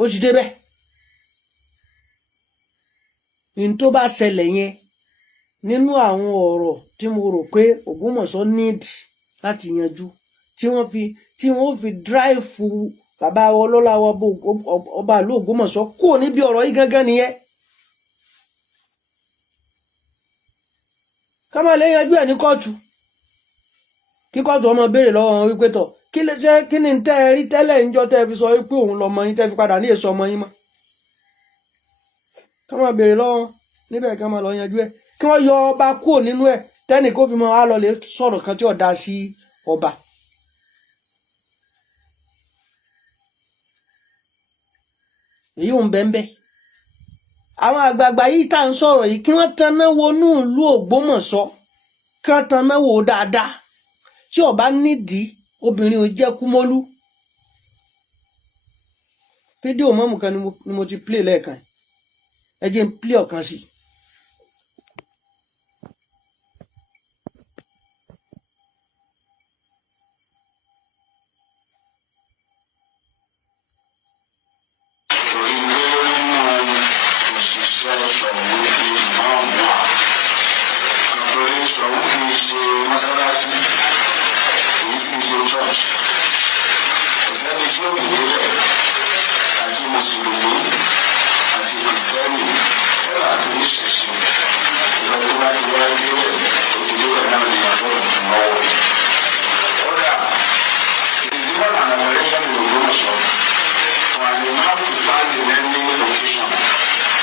Ó ti débẹ̀ ní tó bá ṣẹlẹ̀ yẹn nínú àwọn ọ̀rọ̀ tí mo rò pé Ògbómọ̀ṣọ́ need láti yanjú tí wọ́n fi drive bàbá ọlọ́lá ọba ìlú Ògbómọ̀ṣọ́ kúrò níbi ọ̀rọ̀ yìí gangan nìyẹn. Ká má lè yanjú ẹ̀ ní kóòtù kí kóòtù ọmọ béèrè lọ́wọ́ wọn wípé tọ̀ kí ni tẹ́ ẹ rí tẹ́lẹ̀ níjọ́ tẹ́ ẹ fi sọ wípé òun lọmọ yín tẹ́ fi padà ní èso ọmọ yín mọ́. Ká má béèrè lọ́wọ́ wọn níbẹ̀ ká má lọ yanjú ẹ̀ kí wọ́n yọ ọba kúrò nínú ẹ̀ tẹ́nì kó fi mọ́ á lọ lè sọ̀rọ̀ kan tí ó dá sí ọba. Èyí ò ń bẹ́ńbẹ́ àwọn àgbààgbà yìí tá à ń sọ̀rọ̀ yìí kí wọ́n taná wọnú ìlú Ògbómọ̀ṣọ́ kí wọ́n taná wò dáadáa tí ó bá nídìí obìnrin ò jẹ́ kúmọ́lú. Fídíò mọ́mù kan ni mo ti play lẹ́ẹ̀kan ẹ jẹ́ n play ọ̀kan sí. Àti mùsùlùmí àti kìrìsìtẹ́nì ẹ̀rọ àti oníṣẹ̀ṣe ìgbà tó bá ti wá dé òtítọ́ rẹ̀ náà ní àbọ̀rọ̀ fún ọwọ́. Kódà it is even an operation in Ògbómọ̀ṣọ́ for an imam to stand in any location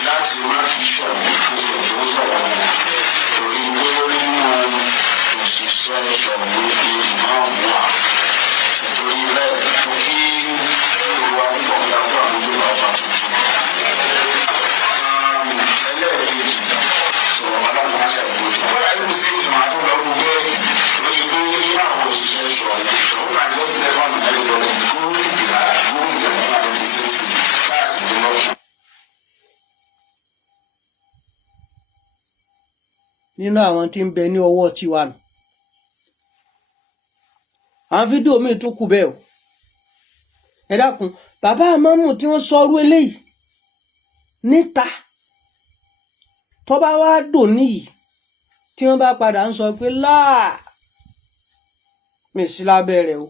láti má kí ṣọ̀bù kristu tó sọ̀rọ̀ wọn torí pé nínú òṣìṣẹ́ ṣọ̀bù ní imam wà nítorí bẹ́ẹ̀ fún kí olùwà púpọ̀ gbàgbọ́ àmójúbà ọba tuntun. Ẹlẹ́ẹ̀kejì sọ̀rọ̀ ọlọ́run aṣọ ìgbòho. Wọ́n yà ló sí ìmọ̀ àtúndọ̀ gbogbo ẹ̀kì lórí pé ní àwọn òṣìṣẹ́ ṣọ̀rọ̀ náà ló ti lẹ́fọ́ àmì ẹ̀rọ ìgbòho ìdìbà gbòho ìdìbò náà ló ti ṣe sí káàsì ní lọ́sùn. Nínú àwọn tí ń bẹ ní ọwọ́ tiwa nù àwọn fídíò míì tó kù bẹ́ẹ̀ o. Ẹ dákun bàbá àmọ́mù tí wọ́n sọrú eléyìí níta tó bá wá dò níyì tí wọ́n bá padà ń sọ pé mi sí lábẹ́ rẹ̀ o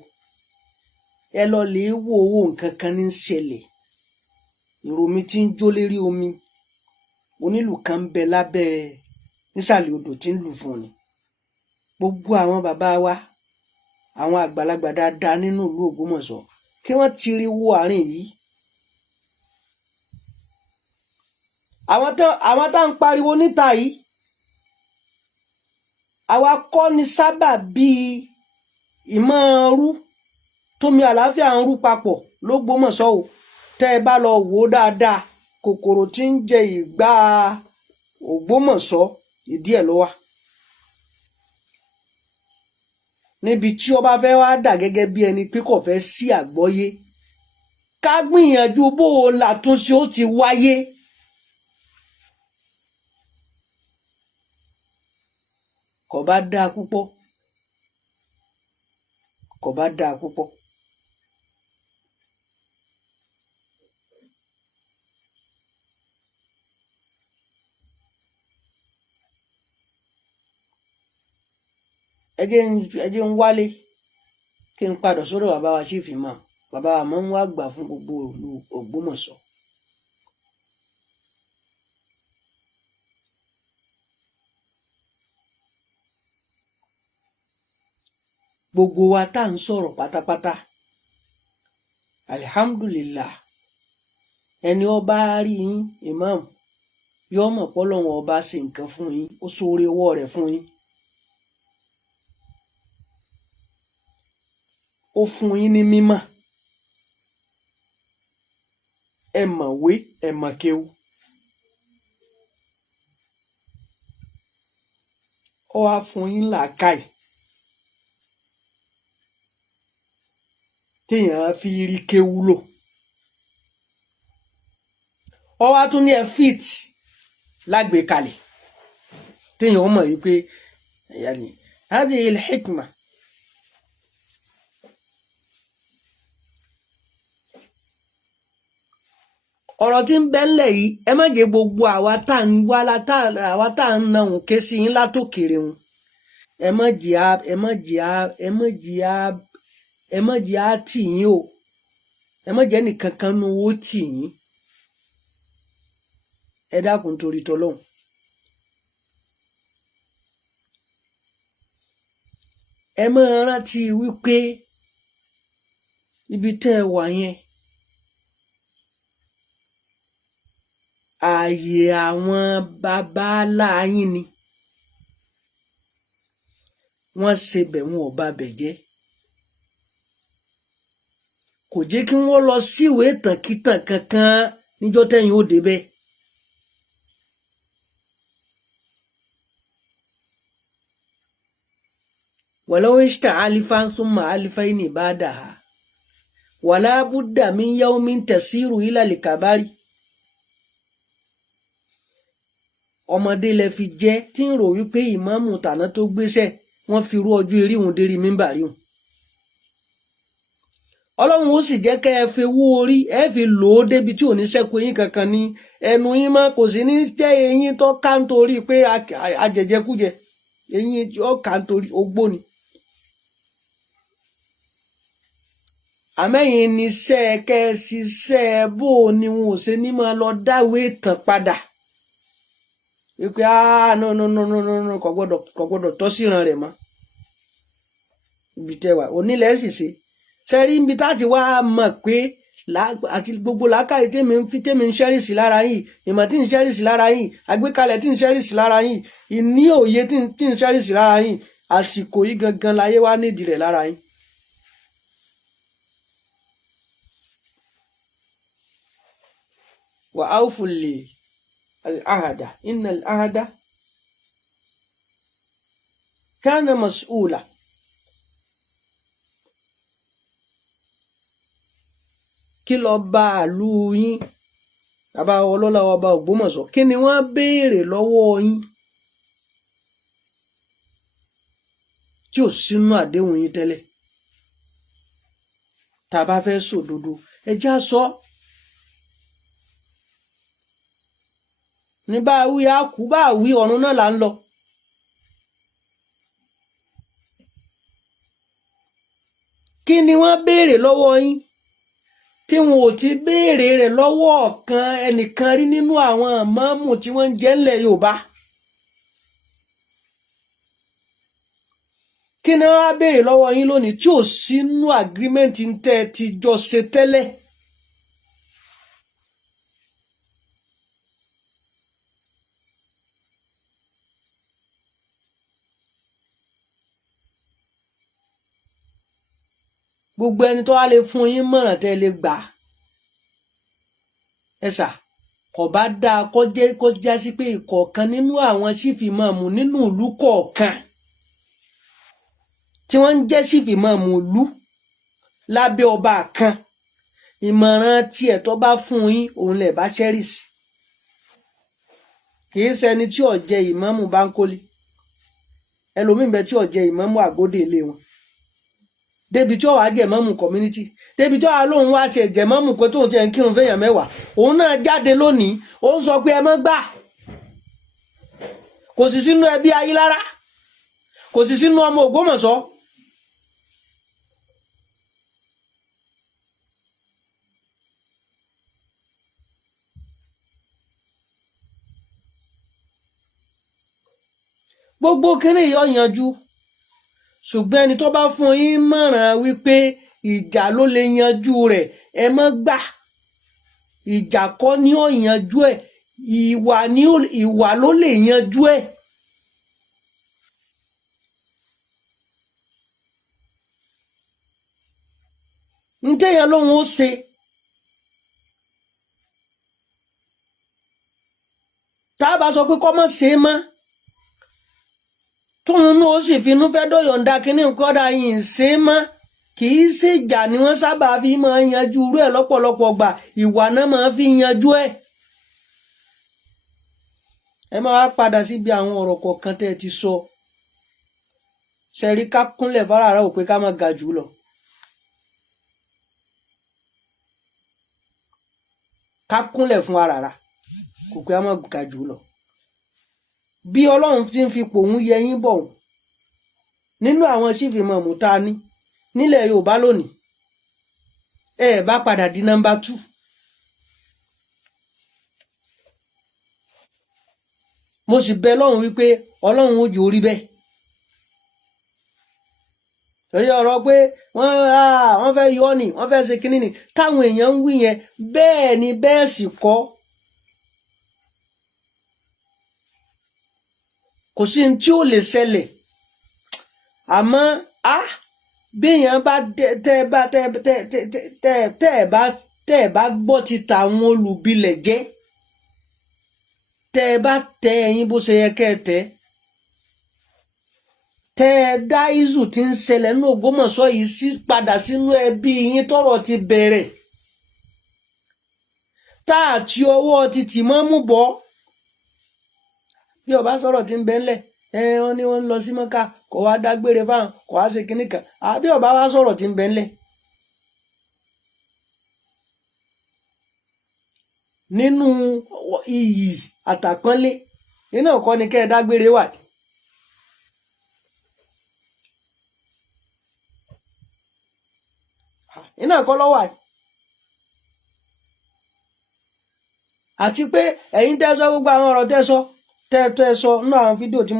ẹ lọ lè wo owó nǹkan kan ní ṣẹlẹ̀ ìròmí tí ń jó lérí omi onílù kan ń bẹ lábẹ́ nísàlẹ̀ odò tí ń lù fún ni. Gbogbo àwọn bàbá wa àwọn àgbàlagbà dáadáa nínú ìlú Ògbómọ̀ṣọ́ kí wọ́n ti rí wo àárín yìí. Àwọn tá ń pariwo níta yìí àwa kọ́ ni sábà bíi ìmọ̀ọ́rú tómi àlàáfíà ń rú papọ̀ l'Ógbómọ̀ṣọ́ o tẹ́ ẹ bá lọ wò ó dáadáa kòkòrò tí ń jẹ ìgbà Ògbómọ̀ṣọ́ ìdí ẹ̀ ló wà. níbi tí ó bá fẹ́ wá dà gẹ́gẹ́ bí ẹni pé kò fẹ́ sí àgbọ́yé ká gbìyànjú bó o làtúnṣe ó ti wáyé. kò bá dáa púpọ̀ kò bá dáa púpọ̀. ẹ jẹ́ ń wálé kí n padà sọ́dọ̀ bàbá wa Chief Imam bàbá wa máa ń wá gbà fún gbogbo ìlú Ògbómọ̀ṣọ́. gbogbo wa tá à ń sọ̀rọ̀ pátápátá alihamdulillah ẹni ọba rí yín Imam yóò mọ̀ pọ́lọ́wọ́n ọba ṣe nǹkan fún yín ó ṣoore ọwọ́ rẹ̀ fún yín. ó fún yín ní mímọ̀ ẹ mọ̀wé ẹ mọ̀ kéwú. ó wá fún yín làákàyè téèyàn fi rí kéwú lò. ó wá tún ní ẹ fit lágbèékalẹ̀ téèyàn mọ̀ wípé yani hadhihi al-hikma ọ̀rọ̀ tí ń bẹ ńlẹ̀ yìí ẹ má jẹ́ gbogbo àwa tá à ń wá àwa tá à ń na òun ké sí yín látòkèrè òun ẹ má jẹ́ á tì yín o ẹ má jẹ́ nìkan kan nu owó tì yín ẹ dákun torí tọlọ́hun. ẹ máa rántí wípé ibi tẹ́ ẹ wà yẹn ààyè àwọn babaláyín ni wọ́n ṣe bẹ̀ wọn ò bà bẹ̀ jẹ́ kò jẹ́ kí wọ́n lọ síwèé ìtànkítàn kankan níjọ́ tẹ́yìn ó débẹ̀. ولو عشت آلفا ثم آلفين بعدها ولا بد من يوم تسير إلى الكبار. ọmọdé lẹ fi jẹ́ tí ń rò wípé ìmáàmù tàná tó gbéṣẹ́ wọ́n fi rú ọjọ́ eré òun dérí mímbàrí òun. ọlọ́run ó sì jẹ́ kẹ́ ẹ fi wú orí ẹ fi lò ó débi tí ò ní ṣẹ́kù eyín kankan ní ẹnu yín mọ́ kò sí ní jẹ́ eyín tó ká nítorí pé ajẹjẹkújẹ eyín tó ká nítorí ogbó ni. àmẹ́yìn níṣẹ́ kẹ́ ẹ ṣiṣẹ́ bó o ni wọn ò ṣe ní máa lọ dáwé tàn padà wípé no kò gbọ́dọ̀ tọ́ síran rẹ̀ mọ́ ibi tẹ́wà onílẹ̀ sì ṣe sẹ́rí ibi táti wá mọ̀ pé àti gbogbo làákàyè tèmi ń ṣẹ́rìsì lára yìí ìmọ̀ tí ń ṣẹ́rìsì lára yìí àgbékalẹ̀ tí ń ṣẹ́rìsì lára yìí ìní òye tí ń ṣẹ́rìsì lára yìí àsìkò yìí gangan láyé wá nídìí rẹ̀ lára yìí. wa awful al-ahda inna al-ahda kana mas'ula. kí lọ bá àlù yín bàbá ọlọ́lá ọba Ògbómọ̀ṣọ́ kí ni wọ́n béèrè lọ́wọ́ yín tí ò sínú àdéhùn yín tẹ́lẹ̀ tá a bá fẹ́ sòdodo ẹ já sọ ní bá wí á kú bá wí ọ̀run náà là ń lọ. kí ni wọ́n béèrè lọ́wọ́ yín tí wọn ò ti béèrè rẹ̀ lọ́wọ́ ọ̀kan ẹnìkan rí nínú àwọn ìmáàmù tí wọ́n ń jẹ́ ńlẹ̀ Yorùbá? kí ni wọ́n á béèrè lọ́wọ́ yín lónìí tí ò sínú àgírímẹ́ǹtì ń tẹ́ ẹ ti jọ ṣe tẹ́lẹ̀? gbogbo ẹni tó wá lè fún yín mọ̀ràn tẹ́ lè gbà ẹ sà kò bá dáa kó já sí pé ìkọ̀ọ̀kan nínú àwọn sífì ìmáàmù nínú ìlú kọ̀ọ̀kan tí wọ́n ń jẹ́ sífì ìmáàmù ìlú lábẹ́ ọba kan ìmọ̀ràn tiẹ̀ tó bá fún yín òun lè bá ṣẹ́rìsì kì í ṣẹni tí ò jẹ ìmáàmù Bánkólé ẹlòmíín bẹ tí ò jẹ ìmáàmù Àgódé ilé wọn débi tí ó wàá jẹ ìmáàmù community débi tí ó wàá lóun wá tiẹ̀ jẹ ìmáàmù pé tóun tiẹ̀ ń kírun fẹ́yàn mẹ́wàá òun náà jáde lónìí ó ń sọ pé ẹ mọ́ gbà kò sì sínú ẹbí Ayílára kò sì sínú ọmọ Ògbómọ̀ṣọ́. gbogbo kínní yọ yanjú ṣùgbọ́n ẹni tó bá fún yín mọ̀ràn wípé ìjà ló lè yanjú rẹ̀ ẹ má gbà ìjà kọ́ ni ó yanjú ẹ̀ ìwà ló lè yanjú ẹ̀. ntẹ́yàn lóhun ó ṣe tá a bá sọ pé kọ́ mọ̀ ṣe é mọ́ tóun náà ó sì finú fẹ́ dọ̀yọ̀ǹda kínní kọ́dà yìí ń ṣe é mọ́ kì í ṣèjà ni wọ́n sábà fi máa yanjú irú ẹ̀ lọ́pọ̀lọpọ̀ gbà ìwà náà máa fi yanjú ẹ̀. ẹ máa wá padà síbi àwọn ọ̀rọ̀ kọ̀ọ̀kan tẹ́ ẹ ti sọ ṣẹ̀rí ká kúnlẹ̀ fáráàrá ò pé ká má ga jù lọ. ká kúnlẹ̀ fún aràrá kò pé ká má ga jù lọ. bí Ọlọ́run ti ń fi pòun yẹ yín bọ̀ nínú àwọn sífì ìmáàmù tá a ní nílẹ̀ Yorùbá lónìí ẹ bá padà di nọ́mbà 2. mo sì bẹ̀ Ọlọ́run wípé Ọlọ́run ó jù orí bẹ́ẹ̀ torí ọ̀rọ̀ pé wọ́n fẹ́ yọ ni wọ́n fẹ́ ṣe kínní ni táwọn èèyàn ń wí yẹn bẹ́ẹ̀ ni bẹ́ẹ̀ sì kọ́ kò sí ní tí ó lè ṣẹlẹ̀ àmọ́ béèyàn bá tẹ́ ẹ bá gbọ́ ti tàwọn olùbilẹ̀ jẹ́ tẹ́ ẹ bá tẹ ẹyin bó ṣe yẹ kẹ́ ẹ tẹ́ ẹ dá ìzù tí ń ṣẹlẹ̀ ní Ògbómọ̀ṣọ́ yìí sí padà sínú ẹbí yín tọ́rọ̀ ti bẹ̀rẹ̀ tá àti ọwọ́ ti tì mọ́ mú bọ́ bí ọba sọ̀rọ̀ tí ń bẹ ńlẹ̀ wọ́n ní wọ́n ń lọ sí Mọ́kà kò wá dágbére fáwọn kò wá ṣe kinní kan àbí ọba wá sọ̀rọ̀ tí ń bẹ ńlẹ̀ nínú iyì àtàpọ́nlé iná ọ̀kọ́ ni kẹ́ ẹ dágbére wà. iná ọ̀kọ́ lọ́wọ́ àti pé ẹ̀yin tẹ́ sọ gbogbo àwọn ọ̀rọ̀ tẹ́ sọ tẹ́ sọ nínú àwọn fídíò tí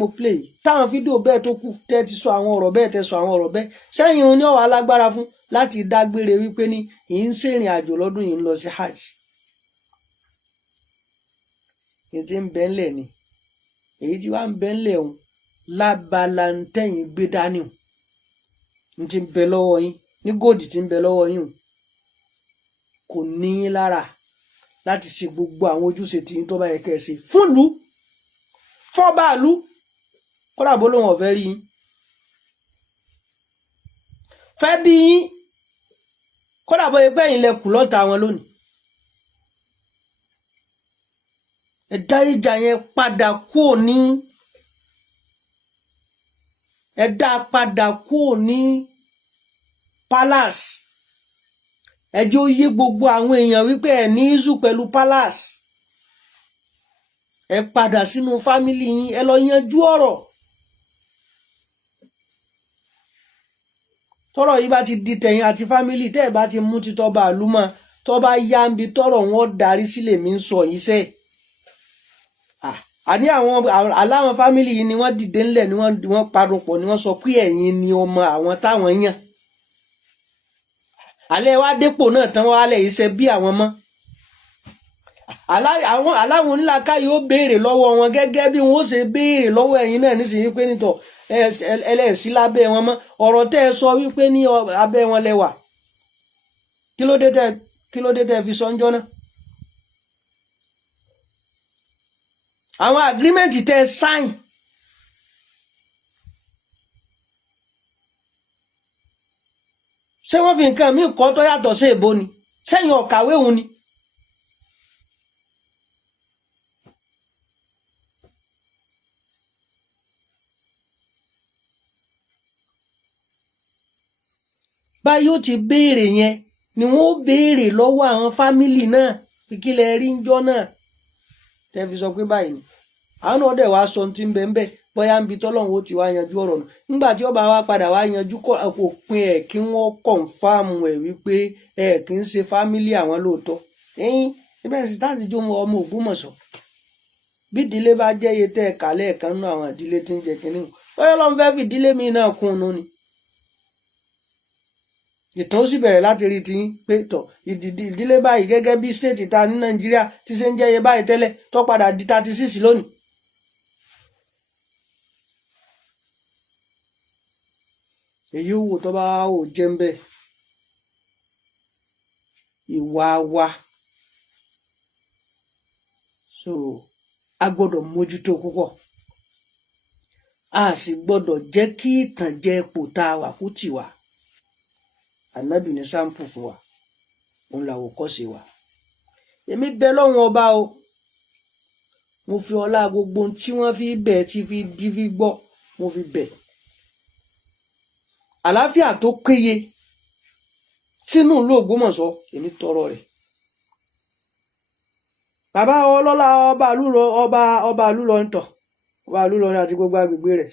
mo play táwọn fídíò bẹ́ẹ̀ tó kù tẹ́ ti sọ àwọn ọ̀rọ̀ bẹ́ẹ̀ tẹ́ sọ àwọn ọ̀rọ̀ bẹ́ẹ̀ sẹ́yìn òun ní ọ̀wà alágbára fún láti dágbére wípé ní yìí ń ṣèrìn àjò lọ́dún yìí ń lọ sí hajj. èyí tí ń bẹ ńlẹ̀ ni èyí tí wàá ń bẹ ńlẹ̀ òun lábala ń tẹ̀yìn gbé dání o ń ti ń bẹ lọ́wọ́ yín ní góòdì tí ń bẹ lọ́wọ́ yín o kò ní yín lára láti ṣe gbogbo àwọn ojúṣe tí yín tó bá yẹ kẹ́ ẹ ṣe fúnlùú fọ́bàálù kódà bó lóun ọ̀fẹ́ rí yín fẹ́ bí yín kódà bó yẹ pé ẹ̀yin lẹ kù lọ́ta wọn lónìí. ẹ dá ìjà yẹn padà kúò ní ẹ dá padà kúò ní palace ẹ jẹ́ ó yé gbogbo àwọn èèyàn wípé ẹ ní ìzù pẹ̀lú palace ẹ padà sínú fámìlì yín ẹ lọ yanjú ọ̀rọ̀ tọ́rọ̀ yìí bá ti di tẹ̀yìn àti fámìlì tẹ́ ẹ bá ti mú ti tọ́ba àlùmọ́ tọ́ba yá ń bi tọ́rọ̀ wọn darí sílẹ̀ mi ń sọ yìí sẹ́ẹ̀. àní aláwọn fámìlì yìí ni wọ́n dìde ńlẹ̀ ni wọ́n parọ́pọ̀ ni wọ́n sọ pé ẹ̀yin ni ọmọ àwọn táwọn yàn alẹ́ wá dépò náà tán wọ́n alẹ́ yìí ṣe bí àwọn mọ́ aláwọn onílàkà yóò béèrè lọ́wọ́ wọn gẹ́gẹ́ bí wọ́n ṣe béèrè lọ́wọ́ ẹ̀yin náà nísìnyí pé nítọ̀ ẹlẹ́ẹ̀sí lábẹ́ wọn mọ́ ọ̀rọ̀ tẹ́ ẹ sọ wípé ní abẹ́ wọn lẹ wà kí ló dé tẹ́ fi sọ ńjọ́ náà. àwọn agreement tẹ́ sign ṣé wọ́n fi nǹkan míì kọ́ tó yàtọ̀ sí èbó ni sẹ́yìn ọ̀kàwé òun ni. báyìí ó ti béèrè yẹn ni wọ́n ó béèrè lọ́wọ́ àwọn fámìlì náà kí lẹ rí ńjọ́ náà tẹ́ fi sọ pé báyìí ni àwọn náà dẹ̀ wá sọ ti ń bẹ ń bẹ bóyá ń bi tọ́lọ́run ó ti wá yanjú ọ̀rọ̀ nù nígbà tí ọba wa padà wá yanjú òpin ẹ̀ kí wọ́n kọ̀ǹfàmù ẹ̀ wípé ẹ̀ kì í ṣe fámìlì àwọn lóòótọ́ ẹ̀yìn ibẹ̀ sì táàtì jó ọmọ Ògbómọ̀ṣọ́ bí ìdílé bá jẹ́ iye tẹ́ ẹ̀ kálẹ̀ ẹ̀kan nínú àwọn ìdílé tí ń jẹ kínní bóyá Ọlọ́run fẹ́ fi ìdílé mi náà kún un ni ìtàn ó sì bẹ̀rẹ̀ láti rí ti pé tọ̀ ìdílé báyìí gẹ́gẹ́ bí stéètì ta ní Nàìjíríà ti ṣe ń jẹ́ iye báyìí tẹ́lẹ̀ tó padà di 36 lónìí. èyí wò tó bá wò jẹ́ ń bẹ̀ ìwà wa so a gbọ́dọ̀ mójútó púpọ̀ a sì gbọ́dọ̀ jẹ́ kí ìtànjẹ ipò tá a wà kó tì wá. Ànábì ní sáǹpù fún wa òun làwọ̀ kọ́ sí wa èmi bẹ lọ́wọ́n ọba o mo fi ọlá gbogbo tí wọ́n fi bẹ̀ tí fi di fi gbọ́ mo fi bẹ̀ àlàáfíà tó péye sínú ìlú Ògbómọ̀ṣọ́ èmi tọrọ rẹ̀ bàbá ọlọ́lá ọba àlúlọ ń tọ̀ ọba àlúlọ àti gbogbo agbègbè rẹ̀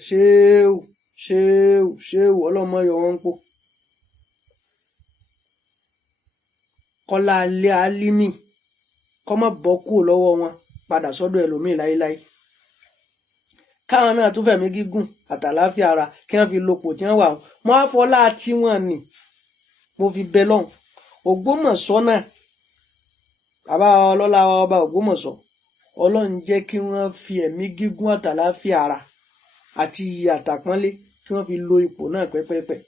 ṣéwù ọlọ́mọ yọ wọn ń pò. kọ́lá alẹ́ alímì kọ́ mọ́ bọ́ kúrò lọ́wọ́ wọn padà sọ́dọ̀ ẹlòmíì láéláé káwọn náà tún fẹ̀mí gígùn àtàláfíà ara kí wọ́n fi lopò tí wọ́n wà wọ́n á fọlá tí wọ́n nì mo fi bẹ lọ́hùn Ògbómọ̀ṣọ́ náà bàbá ọlọ́lá ọba Ògbómọ̀ṣọ́ Ọlọ́run jẹ́ kí wọ́n fi ẹ̀mí gígùn àtàláfíà ara àti iyì àtàpọ́nlé kí wọ́n fi lo ipò náà pẹ́pẹ́pẹ́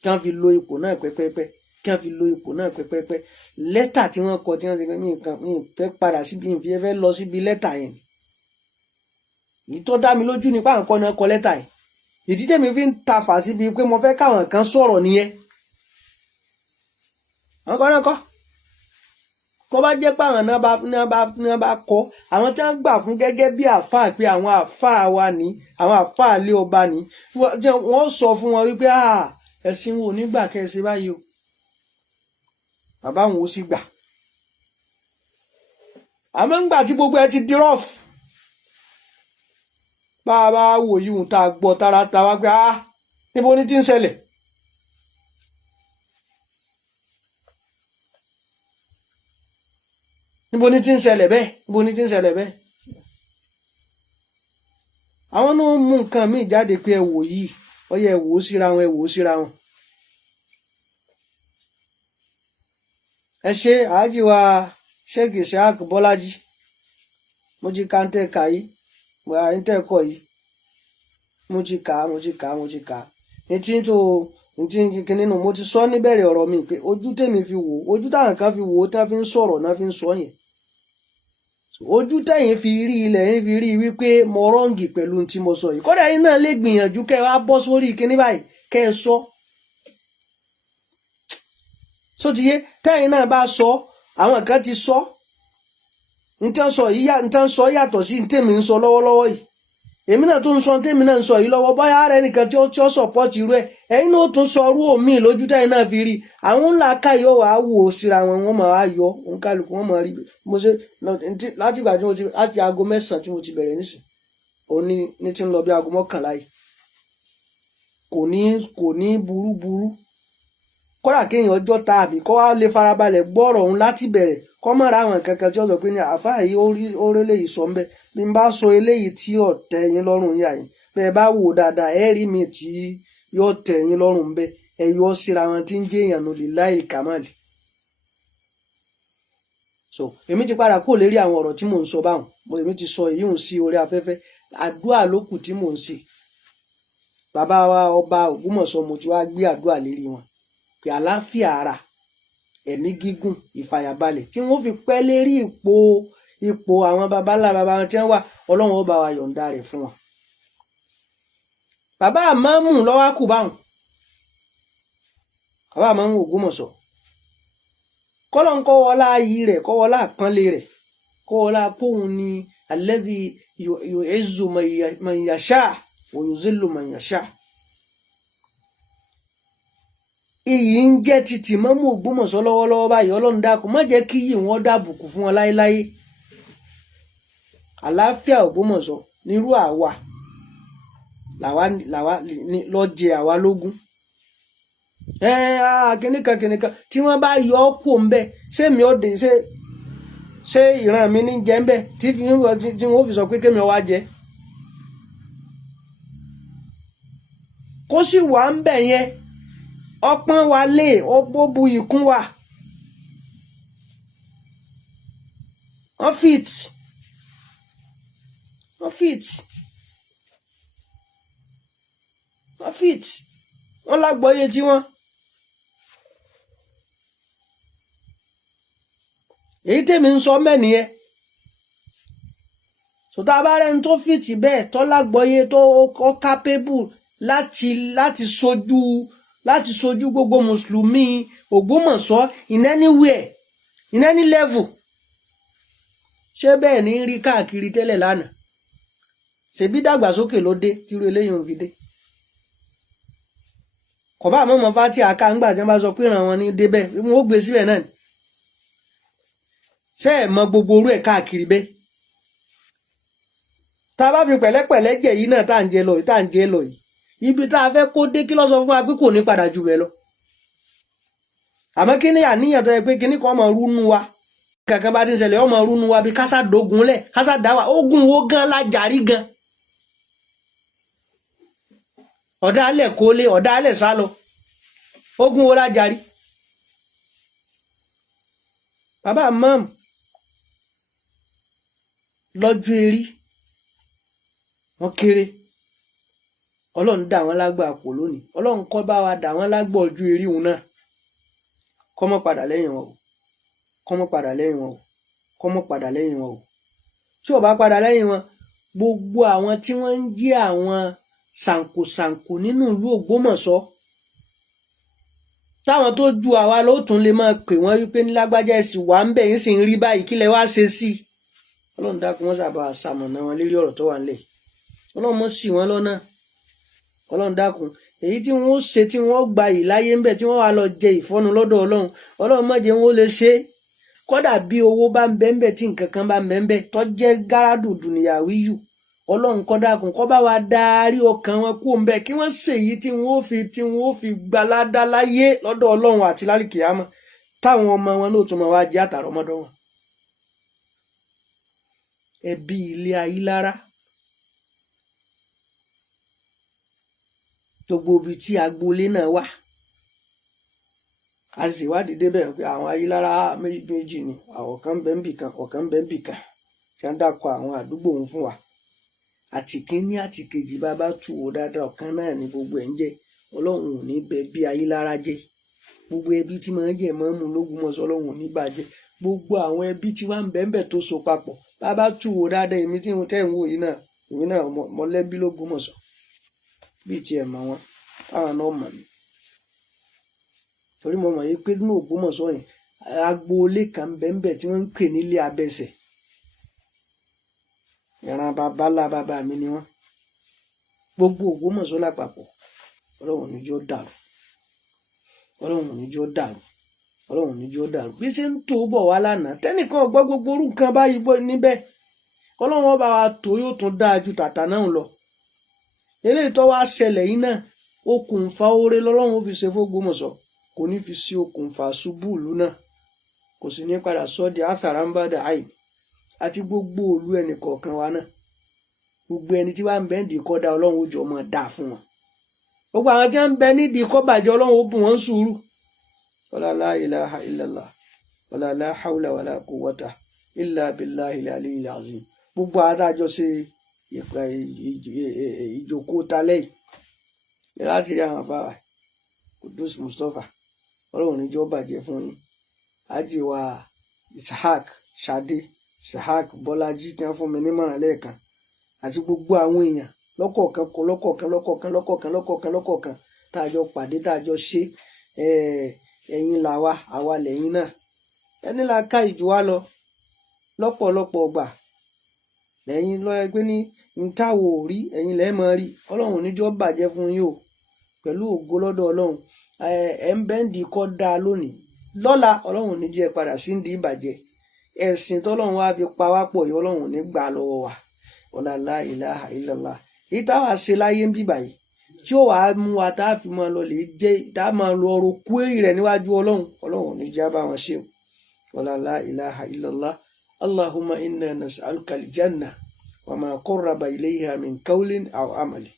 kí wọ́n fi lo ipò náà pẹ́pẹ́pẹ́ kí wọ́n fi lo ipò náà pẹ́pẹ́pẹ́ lẹ́tà tí wọ́n kọ tí wọ́n ti pẹ́ ní nǹkan mi fẹ́ padà síbi ìfi fẹ́ lọ síbi lẹ́tà yẹn èyí tó dá mi lójú nípa nǹkan náà kọ lẹ́tà yẹn ìdí tèmi fi ń tafà síbi pé mo fẹ́ káwọn kan sọ̀rọ̀ nìyẹn àwọn kan náà kọ́ kó bá jẹ́ pé àwọn náà bá kọ́ àwọn tí wọ́n gbà fún gẹ́gẹ́ bí àáfàá pé àwọn àáfàá wa ní àwọn àáfàá ilé ọba ní wọ́n sọ fún wọn wípé ẹ̀sìn wo nígbà kẹsì báyìí o bàbá àwọn ó sì gbà àmọ́ ńgbà tí gbogbo ẹ ti di rọ́ọ̀fù bá a bá wò yí ohun tá a gbọ́ tààràtà wá pé níbo ni ti ń ṣẹlẹ̀ níbo ni ti ń ṣẹlẹ̀ bẹ́ẹ̀ níbo ni ti ń ṣẹlẹ̀ bẹ́ẹ̀ àwọn náà mú nǹkan míì jáde pé ẹ wò yìí ọyẹ ẹ wò ó síra wọn ẹ wò ó síra wọn. ẹ ṣe àájì wa Sheikh Isiaq Bọ́lájí mo ti ka ń tẹ́ ka yìí wà ń tẹ́ kọ yìí mo ti kà ní tí tó ní tí kíní nù mo ti sọ níbẹ̀rẹ̀ ọ̀rọ̀ mi pé ojú tèmi fi wò ojú táwọn kan fi wò ó tí wọ́n fi ń sọ̀rọ̀ náà fi ń sọ yẹn ojú tẹ̀yìn fi rí ilẹ̀ yín fi rí wípé mo rọ́ǹgì pẹ̀lú tí mo sọ yìí kódà yín náà lè gbìyànjú kẹ́ ẹ wá bọ́ sórí kíní báyìí kẹ́ ẹ sọ sótìyé tẹ́yìn náà bá sọ àwọn kan ti sọ nǹkan sọ yàtọ̀ sí tèmi ń sọ lọ́wọ́lọ́wọ́ yìí èmi náà tó ń sọ tèmi náà ń sọ yìí lọ́wọ́ bóyá ara ẹnìkan tí ó sọ̀pọ̀tì irú ẹ̀ ẹ̀yin náà tún sọ irú omi lójú tẹ́yìn náà fi rí àwọn ńlá káyọ̀ wà á wò ó síra wọn wọ́n máa yọ òun kálukú wọ́n máa rí mo ṣe láti ìgbà tí mo ti láti aago 9 tí mo ti bẹ̀rẹ̀ nísìn òní ní ti ń lọ bí aago 11 yìí kò ní burúburú kódà kéèyàn ọjọ́ ta àbí kó wá lè farabalẹ̀ gbọ́rọ̀ òun láti bẹ̀rẹ̀ kọ́ mọ̀ ra àwọn kankan tí ó sọ pé ní àfáà yìí ó rí eléyìí sọ ń bẹ́ bí n bá sọ eléyìí tí yóò tẹ́ yín lọ́rùn yà yín bẹ́ẹ̀ bá wò dáadáa ẹ rí mi tí yóò tẹ́ yín lọ́rùn bẹ́ ẹ yọ síra wọn tí ń jẹ́ èèyàn ló lè láì kàmáàlì. so èmi ti padà kó lérí àwọn ọ̀rọ̀ tí mò ń sọ báwọn mo èmi ti sọ èyí hùn sí orí afẹ́fẹ́ àdúrà ló kù tí mò ń ṣe bàbá wa ọba Ògbómọ̀ṣọ́ mo ti wá gbé àdúrà lérí wọn pé àlàáfíà ara ẹ̀mí gígùn ìfàyàbalẹ̀ tí wọ́n fi pẹ́ lérí ipò àwọn babalá baba wọn tí wọ́n wà Ọlọ́run ó bá wa yọ̀ǹda rẹ̀ fún wọn. bàbá àmọ́mù lọ́wọ́ kù báwọn bàbá àmọ́mù Ògbómọ̀ṣọ́ kọ́lọ́n kọ́ wọlá ayé rẹ̀ kọ́ wọlá àpọ́nlé rẹ̀ kọ́ wọlá póun ni alladhi yu'izzu man yasha wa yuzillu man yasha. iyì ń jẹ́ ti tìmọ́mù Ògbómọ̀ṣọ́ lọ́wọ́lọ́wọ́ báyìí Ọlọ́run dákun má jẹ́ kí yìí wọ́n dàbùkù fún wọn láéláé. àlàáfíà Ògbómọ̀ṣọ́ nírú àwa lọ́jẹ̀ àwa lógún. kìnìkan tí wọ́n bá yọ ọ́ kù ńbẹ sẹ́mi ó dé ṣé ìran mi ní jẹ́ ńbẹ tí wọ́n fi sọ pé kémi ó wá jẹ. kó sì wà ńbẹ yẹn ọpọ́n wa lé ọgbó bu ìkún wa wọ́n fit wọ́n lágbọ́yé tí wọ́n. èyí tèmi ń sọ mẹ́nìyẹn sọtá bá rẹni tó fìtì bẹ́ẹ̀ tó lágbọ́yé tó capable láti sojú gbogbo mùsùlùmí Ògbómọ̀ṣọ́ in anywhere in any level. ṣé bẹ́ẹ̀ ní rí káàkiri tẹ́lẹ̀ lánàá ṣebí dàgbàsókè ló dé tírú eléyìí ò fi dé. kọ̀bá àmọ́mọ́ fati àká ńgbà tí wọ́n bá sọ pé ìràn wọn ní débẹ̀ wọ́n ó gbé síbẹ̀ náà ni. ṣé ẹ̀ mọ gbogbo orú ẹ̀ káàkiri bẹ́ẹ̀. tá a bá fi pẹ̀lẹ́pẹ̀lẹ́ jẹ̀ yìí náà tá à ń jẹ lọ yìí ibi tá a fẹ́ kó dé kí ló sọ fún wa pé kò ní padà jù bẹ́ẹ̀ lọ. àmọ́ kí ni àníyàn tó yẹ pé kíní kan máa rúnú wa kankan bá ti ń ṣẹlẹ̀ ọmọ rúnú wa bí kásá dogun lẹ̀ kásá dá wa ogun wo gan lájàrí gan. ọ̀dàlẹ̀ kólé ọ̀dàlẹ̀ sálọ ogun wo lájàrí. bàbá mọ́m lọ́jọ́ erí wọ́n kéré Ọlọ́run dà wọ́n lágbà pò lónìí Ọlọ́run kọ́ bá wa dà wọ́n lágbà ọjọ́ erí wọn náà kọ́mọ́ padà lẹ́yìn wọn o kọ́mọ́ padà lẹ́yìn wọn o kọ́mọ́ padà lẹ́yìn wọn o tí ò bá padà lẹ́yìn wọn gbogbo àwọn tí wọ́n ń jí àwọn ṣàǹkóṣàǹkó nínú ìlú Ògbómọ̀ṣọ́ táwọn tó ju àwa ló tún lè máa pè wọ́n wípé ní lágbájá ẹ̀sìn wà ń bẹ̀ yín sì ń rí báyìí kí lẹ wá ṣe sí i Ọlọ́run dákun wọ́n sábà ṣamọ̀nà wọn lérí ọ̀rọ̀ tó wà nílẹ̀ Ọlọ́run mọ̀ sí wọn lọ́nà Ọlọ́run dákun èyí tí wọ́n ṣe tí wọ́n gba ìláyé ń bẹ̀ tí wọ́n wá lọ jẹ ìfọ́nu lọ́dọ̀ Ọlọ́run má jẹ́ wọn ó lè ṣe kódà bí owó bá ń bẹ ń bẹ tí nǹkan kan bá ń bẹ ń bẹ tó jẹ́ gáràdù dùnìyàwíyù Ọlọ́run kó dákun kó bá wa darí ọkàn wọn kú ń bẹ kí wọ́n ṣèyí tí wọ́n fi gbaládá láyé lọ́dọ̀ Ọlọ́run àti lálìkìyámọ̀ táwọn ọmọ wọn náà tún máa wá jẹ àtàrọmọdọ wọn. ẹbí ilé Ayílára gbogbo ibi tí agboolé náà wà a sì wádìí débẹ̀ pé àwọn Ayílára méjì ni àwọn kan bẹ ń bì kan ọ̀kan bẹ ń bì kan tí wọ́n dákọ̀ àwọn àdúgbò òun fún wa àti kínní àti kejì bàbá tù wò dáadáa ọ̀kan náà ni gbogbo ẹ̀ ń jẹ́ Ọlọ́run ò ní bẹ bí Ayílára jẹ́ gbogbo ẹbí tí máa ń jẹ́ máa ń mú l'Ógbómọ̀ṣọ́ Ọlọ́run ò ní bàjẹ́ gbogbo àwọn ẹbí tí wọ́n ń bẹ ń bẹ tó so papọ̀ bàbá tù wò dáadáa èmi tí mo tẹ́ ń wò yìí náà èmi náà mọ̀lẹ́bí l'Ógbómọ̀ṣọ́ bíi tiẹ̀ mọ̀ wọn táwọn náà mọ̀ mí torí mo mọ̀ yìí pé nínú Ògbómọ̀ṣọ́ yẹn agboolé kan bẹ́ẹ̀ tí wọ́n ń pè nílé Abẹ́sẹ̀ ìran babalá bàbá mi ni wọ́n gbogbo Ògbómọ̀ṣọ́ lápapọ̀ Ọlọ́run níjọ́ dàrú Ọlọ́run níjọ́ dàrú Ọlọ́run níjọ́ dàrú bí ṣe ń tó bọ̀ wá lánàá tẹ́nìkan gbọ́ gbogbo orú nǹkan báyìí bọ́ níbẹ̀ Ọlọ́run ọba wa tó yóò tún dáa ju tàtà náà lọ eléyìí tó wá ṣẹlẹ̀ yìí náà okùnfà oore lọ́lọ́run fi ṣe f'Ógbómọ̀ṣọ́ kò ní fi sí okùnfà ṣubú ìlú náà kò sì ní padà sọ di àfàràǹbàdà àì àti gbogbo òlu ẹnì kọ̀ọ̀kan wa náà gbogbo ẹni tí wàá ń bẹ nídìí kọ́dá Ọlọ́run ó jọ ọmọ dà fún wọn gbogbo àwọn tí wọ́n ń bẹ nídìí kọ́bàjẹ́ Ọlọ́run ó bùn wọ́n sùúrù wala la ilaha illallah wala la hawla wala quwwata illa billahi al-aliyyil azim gbogbo adájọ́ ṣe ìjókòó talẹ́ yìí láti rí àwọn àfáà Kudus Mustapha ọlọ́run níjọ́ bàjẹ́ fún yín ájì wa Ishaq Ṣadé Ishaq Bọ́lájí tí wọ́n fún mi nímọ̀ràn lẹ́ẹ̀kan àti gbogbo àwọn èèyàn lọ́kọ̀ọ̀kan tá a jọ pàdé tá a jọ ṣe ẹ̀yin làwa àwa lẹ́yìn náà ẹni la ká ìjù wa lọ lọ́pọ̀lọpọ̀ ọgbà lẹ́yìn lọ́yẹ pé ní ntàwọ̀ ò rí ẹ̀yin lẹ́ẹ̀ máa rí ọlọ́run níjọ́ bàjẹ́ fún yín o pẹ̀lú ògo lọ́dọ̀ ọlọ́run ẹ̀ ń bẹ́ǹdì kọ́ dáa lónìí lọ́la ọlọ́run ní jẹ́ padà sí ndí ìbàjẹ́ ẹ̀sìn tọ́lọ́run wá fi pa wá pọ̀ yìí ọlọ́run ní gbà lọ́wọ́ wa ọ̀làlá ilaha illallah èyí táwa ṣe láyé ń bíbà yìí tí ó wàá mú wa tá a fi máa lọ lè jẹ́ tá a máa lọ ọrọ̀ kúérì rẹ̀ níwájú ọlọ́run ní jẹ́ bá wọn ṣe ọ̀làlá ilaha illallah allahumma inna nas'aluka aljanna wa ma qarraba ilayha min qawlin aw amali.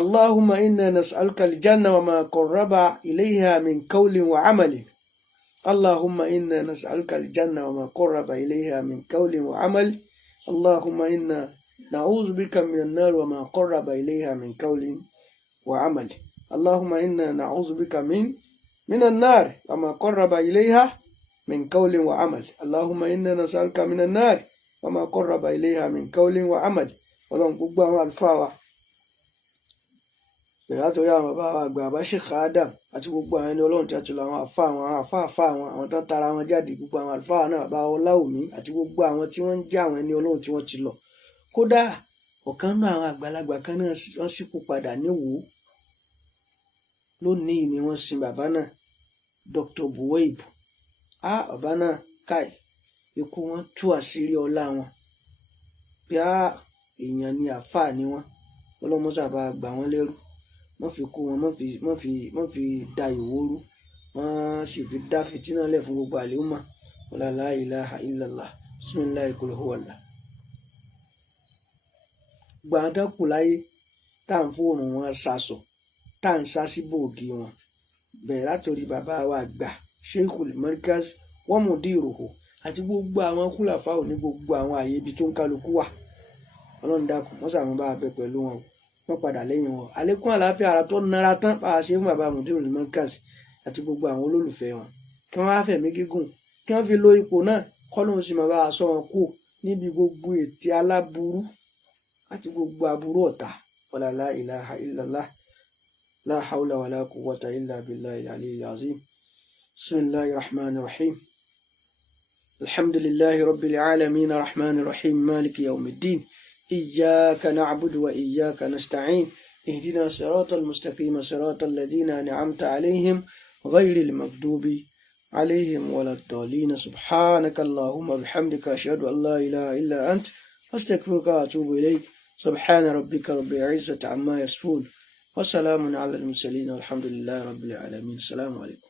اللهم إنا نسألك الجنة وما قرب إليها من قول وعمل اللهم إنا نسألك الجنة وما قرب إليها من قول وعمل اللهم إنا نعوذ بك من النار وما قرب إليها من قول وعمل اللهم إنا نعوذ بك من النار وما قرب إليها من قول وعمل اللهم إنا نسألك من النار وما قرب إليها من قول وعمل ولهم قبوا الفاوة látọ̀rí àwọn bàbá àgbà bá Sheikh Adam àti gbogbo àwọn ẹni ọlọ́run tí a ti lọ àwọn àfáà àwọn tó tara wọn jáde gbogbo àwọn àlùfáà náà bàbá Ọláwùmí àti gbogbo àwọn tí wọ́n ń jẹ́ àwọn ẹni ọlọ́run tí wọ́n ti lọ kódà ọ̀kan náà àwọn àgbàlagbà kan náà wọ́n sípò padà níwò lónìí ni wọ́n sin bàbá náà Dr. Buwaib bàbá náà káì ikú wọn tú àṣírí ọlá wọn bí èèyàn ni àfáà ni wọn ọlọ́mọṣàbà gbà wọ́n lẹ́rú wọ́n fi kú wọn wọ́n fi da ìwóru wọ́n sì fi dá fìtínà lẹ̀ fún gbogbo àlèhùnmá la ilaha illallah bisimilahi kul huwallah. gbàǹdà kù láyé tá à ń fóònù wọn sàṣọ tá à ń sá sí bòògì wọn bẹ̀rẹ̀ látòrí bàbá wa àgbà Sheikhul Markaz wọ́n mú dí ìròhò àti gbogbo àwọn kúlàfà ò ní gbogbo àwọn àyè ibi tó ń kálukú wà ọlọ́run dákun wọ́n sàmú bá a bẹ pẹ̀lú wọn wọ́n padà lẹ́yìn wọn àlékún àlàáfíà ara tó nara tán bá a ṣe fún bàbá Mudirul Markaz àti gbogbo àwọn olólùfẹ́ wọn kí wọ́n á fẹ̀mí gígùn kí wọ́n fi lo ipò náà kọ́lóhùn sì máa bá a sọ wọn kú níbi gbogbo ètè aláburú àti gbogbo aburú ọ̀tá wala la ilaha illallah la hawla wala quwwata illa billahi al-aliyyil azim bismillahir rahmanir rahim alhamdulillahi rabbil alamin arrahmanir rahim maliki yawmiddin إياك نعبد وإياك نستعين اهدنا الصراط المستقيم صراط الذين أنعمت عليهم غير المغضوب عليهم ولا الضالين سبحانك اللهم وبحمدك أشهد أن لا إله إلا أنت أستغفرك وأتوب إليك سبحان ربك رب العزة عما يصفون وسلام على المرسلين والحمد لله رب العالمين السلام عليكم.